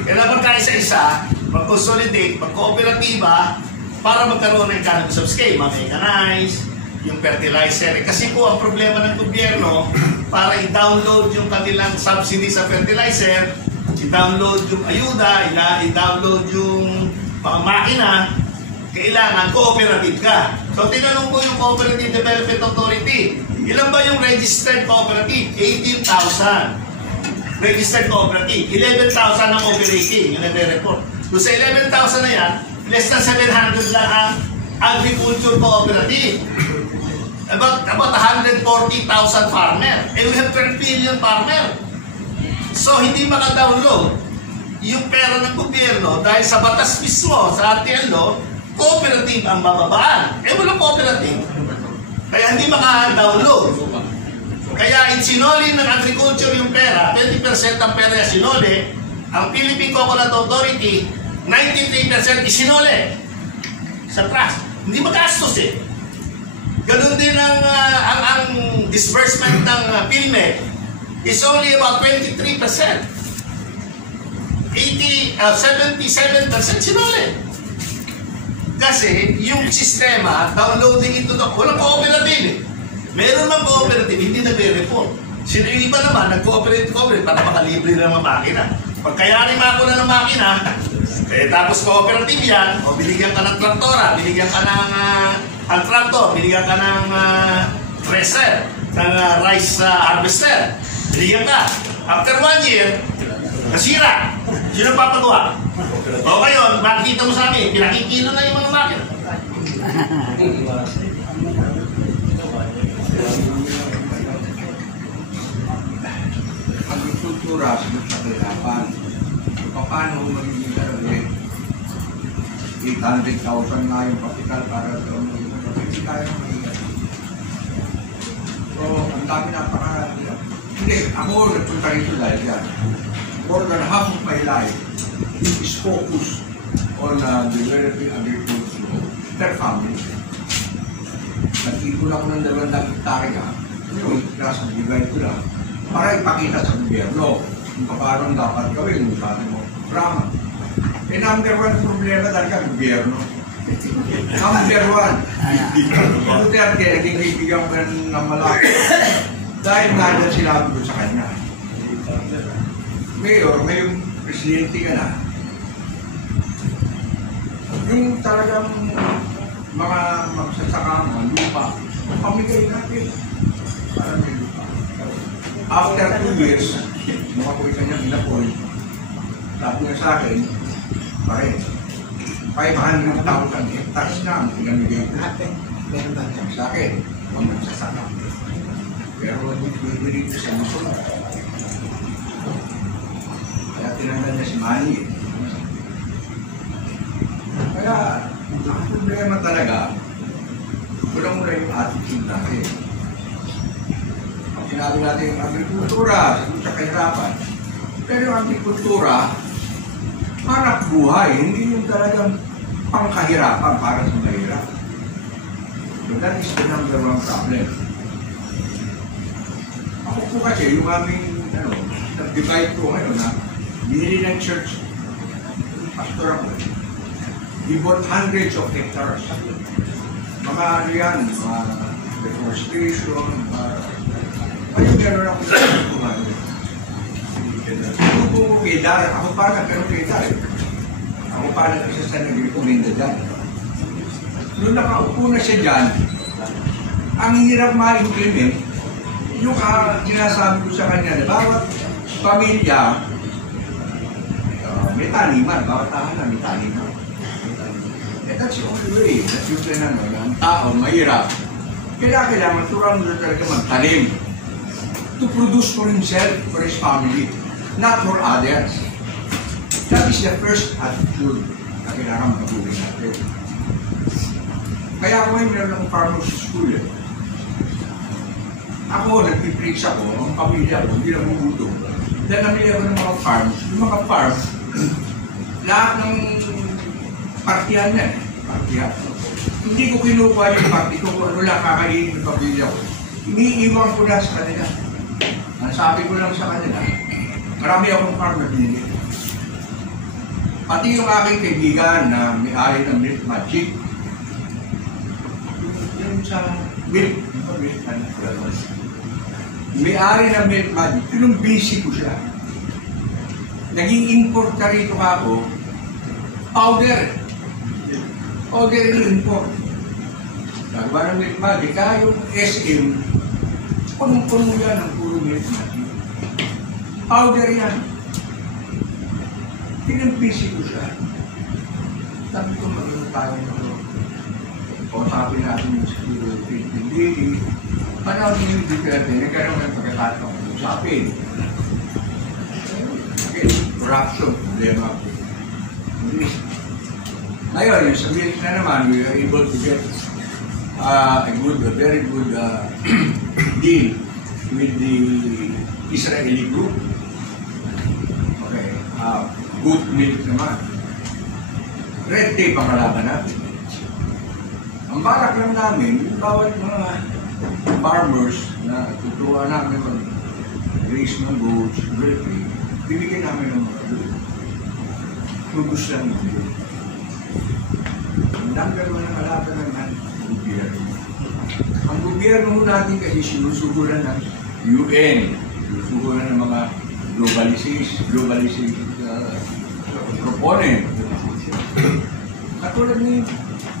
Kailangan magkaisa-isa, mag-consolidate, mag-kooperatiba, para magkaroon ng economies of scale, mag-mechanize, yung fertilizer. Kasi po ang problema ng gobyerno, para i-download yung kanilang subsidy sa fertilizer, i-download yung ayuda, i-download yung mga makina, kailangan cooperative ka. So tinanong ko yung Cooperative Development Authority, ilan ba yung registered cooperative? 18,000. Registered cooperative. 11,000 ang operating, yung nagre-report. So sa 11,000 na yan, less than 700 lang ang agriculture cooperative. About 140,000 farmer. We have 12 million farmer. So hindi maka-download yung pera ng gobyerno dahil sa batas mismo, sa RTL law, cooperative ang bababaan. Walang cooperative. Kaya hindi maka-download. Kaya insinoli ng agriculture yung pera, 20% ang pera sinoli, ang Philippine Coconut Authority, 93% isinole sa trust. Hindi magastos eh. Ganun din ang disbursement ng PhilMed is only about 23%. 77% sinole. Kasi yung sistema, downloading ito na, walang cooperative eh. Meron mang cooperative, hindi nagre-report. Sino yung iba naman, nag-cooperate para makalibre na ng makina. Pagkayanin mo ako na ng makina, tapos cooperative yan, o binigyan ka ng traktora, binigyan ka ng tractor, binigyan ka ng thresher, ng rice harvester, binigyan ka. After 1 year, nasira. Sino papagawa? O ngayon, makikita mo sa amin, pinakikilo na yung mga makina. Agrikultura sa kahirapan. Paano magiging ulit? 800,000 na yung kapital para sa hindi tayo magiging. So, ang dami napakahirap. Hindi, ako nagpunta rito dahil yan. More than half of my life is focused on developing agriculture per family. Nag-ipon ako ng 200 hektarya. Yung nasa divide ko lang para ipakita sa gobyerno kung paano dapat gawin yung sabi mo, drama. Eh, number 1 problema talaga, gobyerno. Number 1. Duterte, naging kaibigan ko ng malaki. Dahil nga dyan sinabi ko sa kanya. Mayor, ngayong presidente ka na, yung talagang mga magsasaka, mga lupa, pamigay natin. Para may lupa. After 2 years, makapoy ka niya binapoy. Sabi niya sa akin, pare, 500,000 hectares na ang pinamigay ko. Sa akin, mga magsasaka. Pero hindi pwede dito sa muso. Kaya tinanggal niya si Manny. Kaya, ang problema talaga, kulang-mula yung attitude natin. Pag sinabi natin yung agrikultura, sa kahirapan. Pero yung agrikultura, hanap buhay, hindi yung talagang pangkahirapan para sa mahirap. So that is the number 1 problem. Ako po kasi, yung aming, nag-divide ko ngayon na binili ng church, pastor ako, we bought hundreds of hectares. Mga ano yan, mga deforestation, ayun gano'n ako sa kumano. Ano po kay Dar, ako pa nagkaroon kay Dar. Ako pa isa sa nag-recommenda dyan. Noong nakaupo na siya dyan, ang hirap ma-implement, yung sinasabi ko sa kanya na bawat pamilya, may taniman, bawat tahanan may taniman. That's the only way that you can ang tao, mahirap. Kaya kailangan turuan mo talaga magtanim to produce for himself, for his family, not for others. That is the first attitude na kailangan magpapulin natin. Kaya ako ngayon meron akong farmers school. Ako, nag-preach ako, ang pamilya ko, hindi lang bubutong. Dahil namili ako ng mga farms. Yung mga farms, lahat ng partiyan yan. Partiyan. Hindi ko kinukuha yung party ko kung ano lang kakainin ng pamilya ko. Iniiwan ko na sa kanila. Nasabi ko lang sa kanila, marami akong farm na binili. Pati yung aking kaibigan na may-ari ng Milk Magic, yung sa milk, may-ari ng Milk Magic, yung busy ko siya. Naging import ka rito ako, powder. Powder yung import. Nagba ng Milk Magic, kaya yung SM, punong-puno yan ang puro Milk Magic. Powder yan. Pinag-busy ko siya. Sabi ko, maging tayo na ito. O sabi natin yung security. Hindi, panahon yung Duterte, nagkaroon ng pagkakataon ng usapin. Okay, corruption, problema. Ngayon, yung sa milk na naman, we are able to get a very good deal with the Israeli group. Okay, good milk naman. red tape ang kalaban natin. Ang balak lang namin, yung bawat mga farmers na tutuwa namin mag-raise ng goats, bibigyan namin ng mga tubos lang yun. Ang number one ang kalaban naman, gobyerno. Ang gobyerno natin kasi sinusuguran ng UN, sinusuguran ng mga globalization proponent. Katulad ni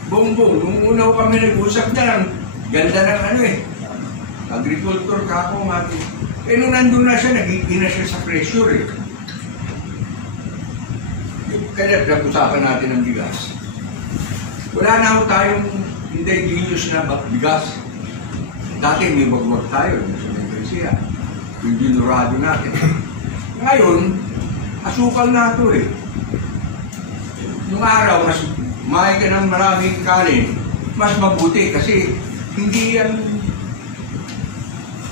Bongbong, nung una ko kami nag-usap na, ganda ng agriculture ka ako mati. Nung nandun na siya, nagiging na siya sa pressure eh. Kaya nag-usapan natin ng bigas. Wala na ako tayong indigenous na bigas. Dati may wag-wag tayo sa Negresia. Yung dinurado natin. Ngayon, asukal na ito eh. Nung araw, mas mahay ka ng maraming kanin, mas mabuti kasi hindi yan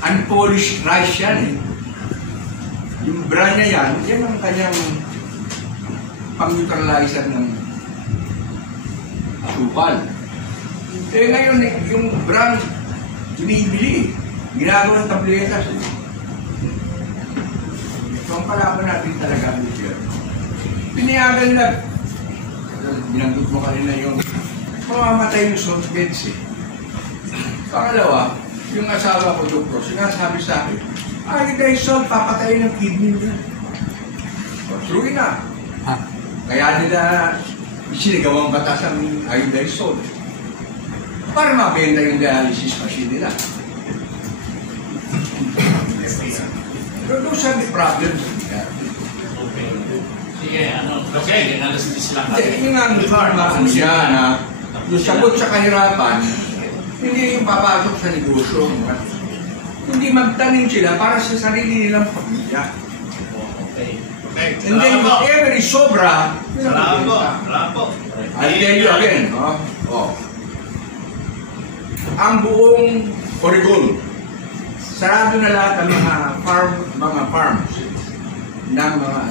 unpolished rice yan eh. Yung bran niya yan ang kanyang pang-neutralizer ng asukal. Eh ngayon, yung bran, binibili, ginagawa ng tabletas. Ito ang kalaban natin talaga ang gobyerno. Pinayagan na, binanggit mo kanina yung mamamatay yung salt beds eh. Pangalawa, yung asawa ko, doktor, sinasabi sa akin, dahil salt, papatayin ng kidney niya. True na. Kaya nila sinigawang batas ang iodized salt para mabenta yung dialysis machine nila. Pero those are the problems. Sige, okay, analysis lang. Yung ang niya na yung sagot sa kahirapan, hindi yung papasok sa negosyo. Hindi magtanim sila para sa sarili nilang pamilya. And then whatever is sobra, Salamat po. I'll tell you again, ang buong Oregon, sarado na lahat ang mga farms ng mga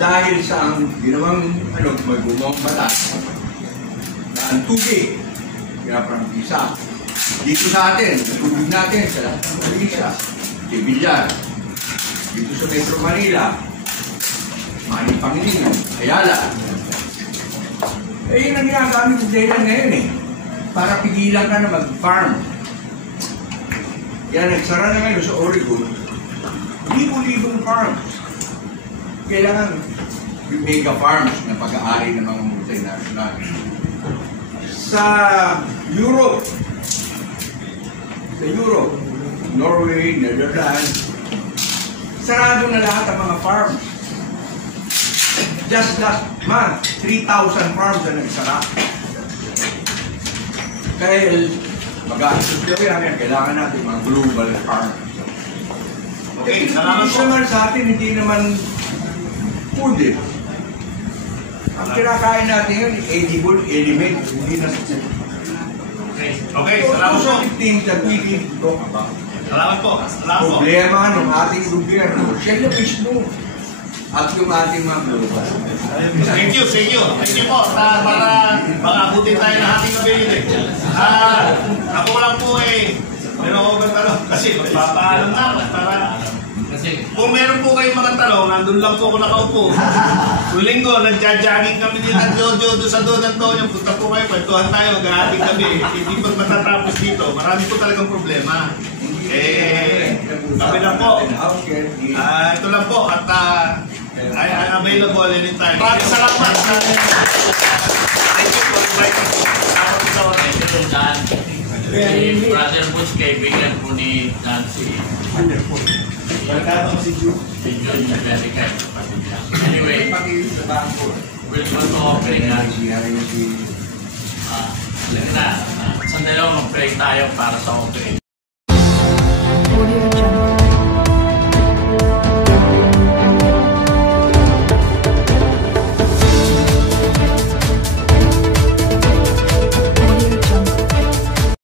dahil sa ang ginawang may bumawang batas na ang tubig pinaprangkisa. Dito sa atin, ang tubig natin sa lahat ng probinsya, Bilyar, dito sa Metro Manila, Manny Pangilinan, Ayala. Yun ang ginagamit ng dahilan ngayon eh, para pigilan ka na mag-farm. Kaya nagsara na ngayon sa Oregon, libo-libong farms. Kailangan yung mega farms na pag-aari ng mga multinational. Sa Europe, Norway, Netherlands, sarado na lahat ang mga farms. Just last month, 3,000 farms na nagsara. Kaya mag-aasos namin, kailangan natin mga global farms. Okay, salamat po. Naman sa atin, hindi naman food eh. Ang kinakain natin yun, edible element, hindi na sa Okay, salamat po. Those are the things that we need to talk about. Salamat po. Salamat po. Problema ng ating gobyerno, siya yung mismo. At yung ating mga global. Thank you po. Para makabuti tayo ng ating ability. Ako lang po kasi magpapaalam na para kung meron po kayong mga tanong, nandun lang po ako nakaupo. Kung linggo, nagja-jogging kami nila Jojo doon sa Don Antonio. Punta po kayo, kwentuhan tayo, mag-aating kami. Hindi pa matatapos dito. Marami po talagang problema. Kami lang po. Ito lang po. At I'm available anytime. Maraming salamat. Thank you for inviting me. Si Brother Butch, kaibigan po ni Nancy. Si Jun yung very kind kapatid niya. Anyway, we'll go to offering na. Sandali lang, mag-pray tayo para sa offering.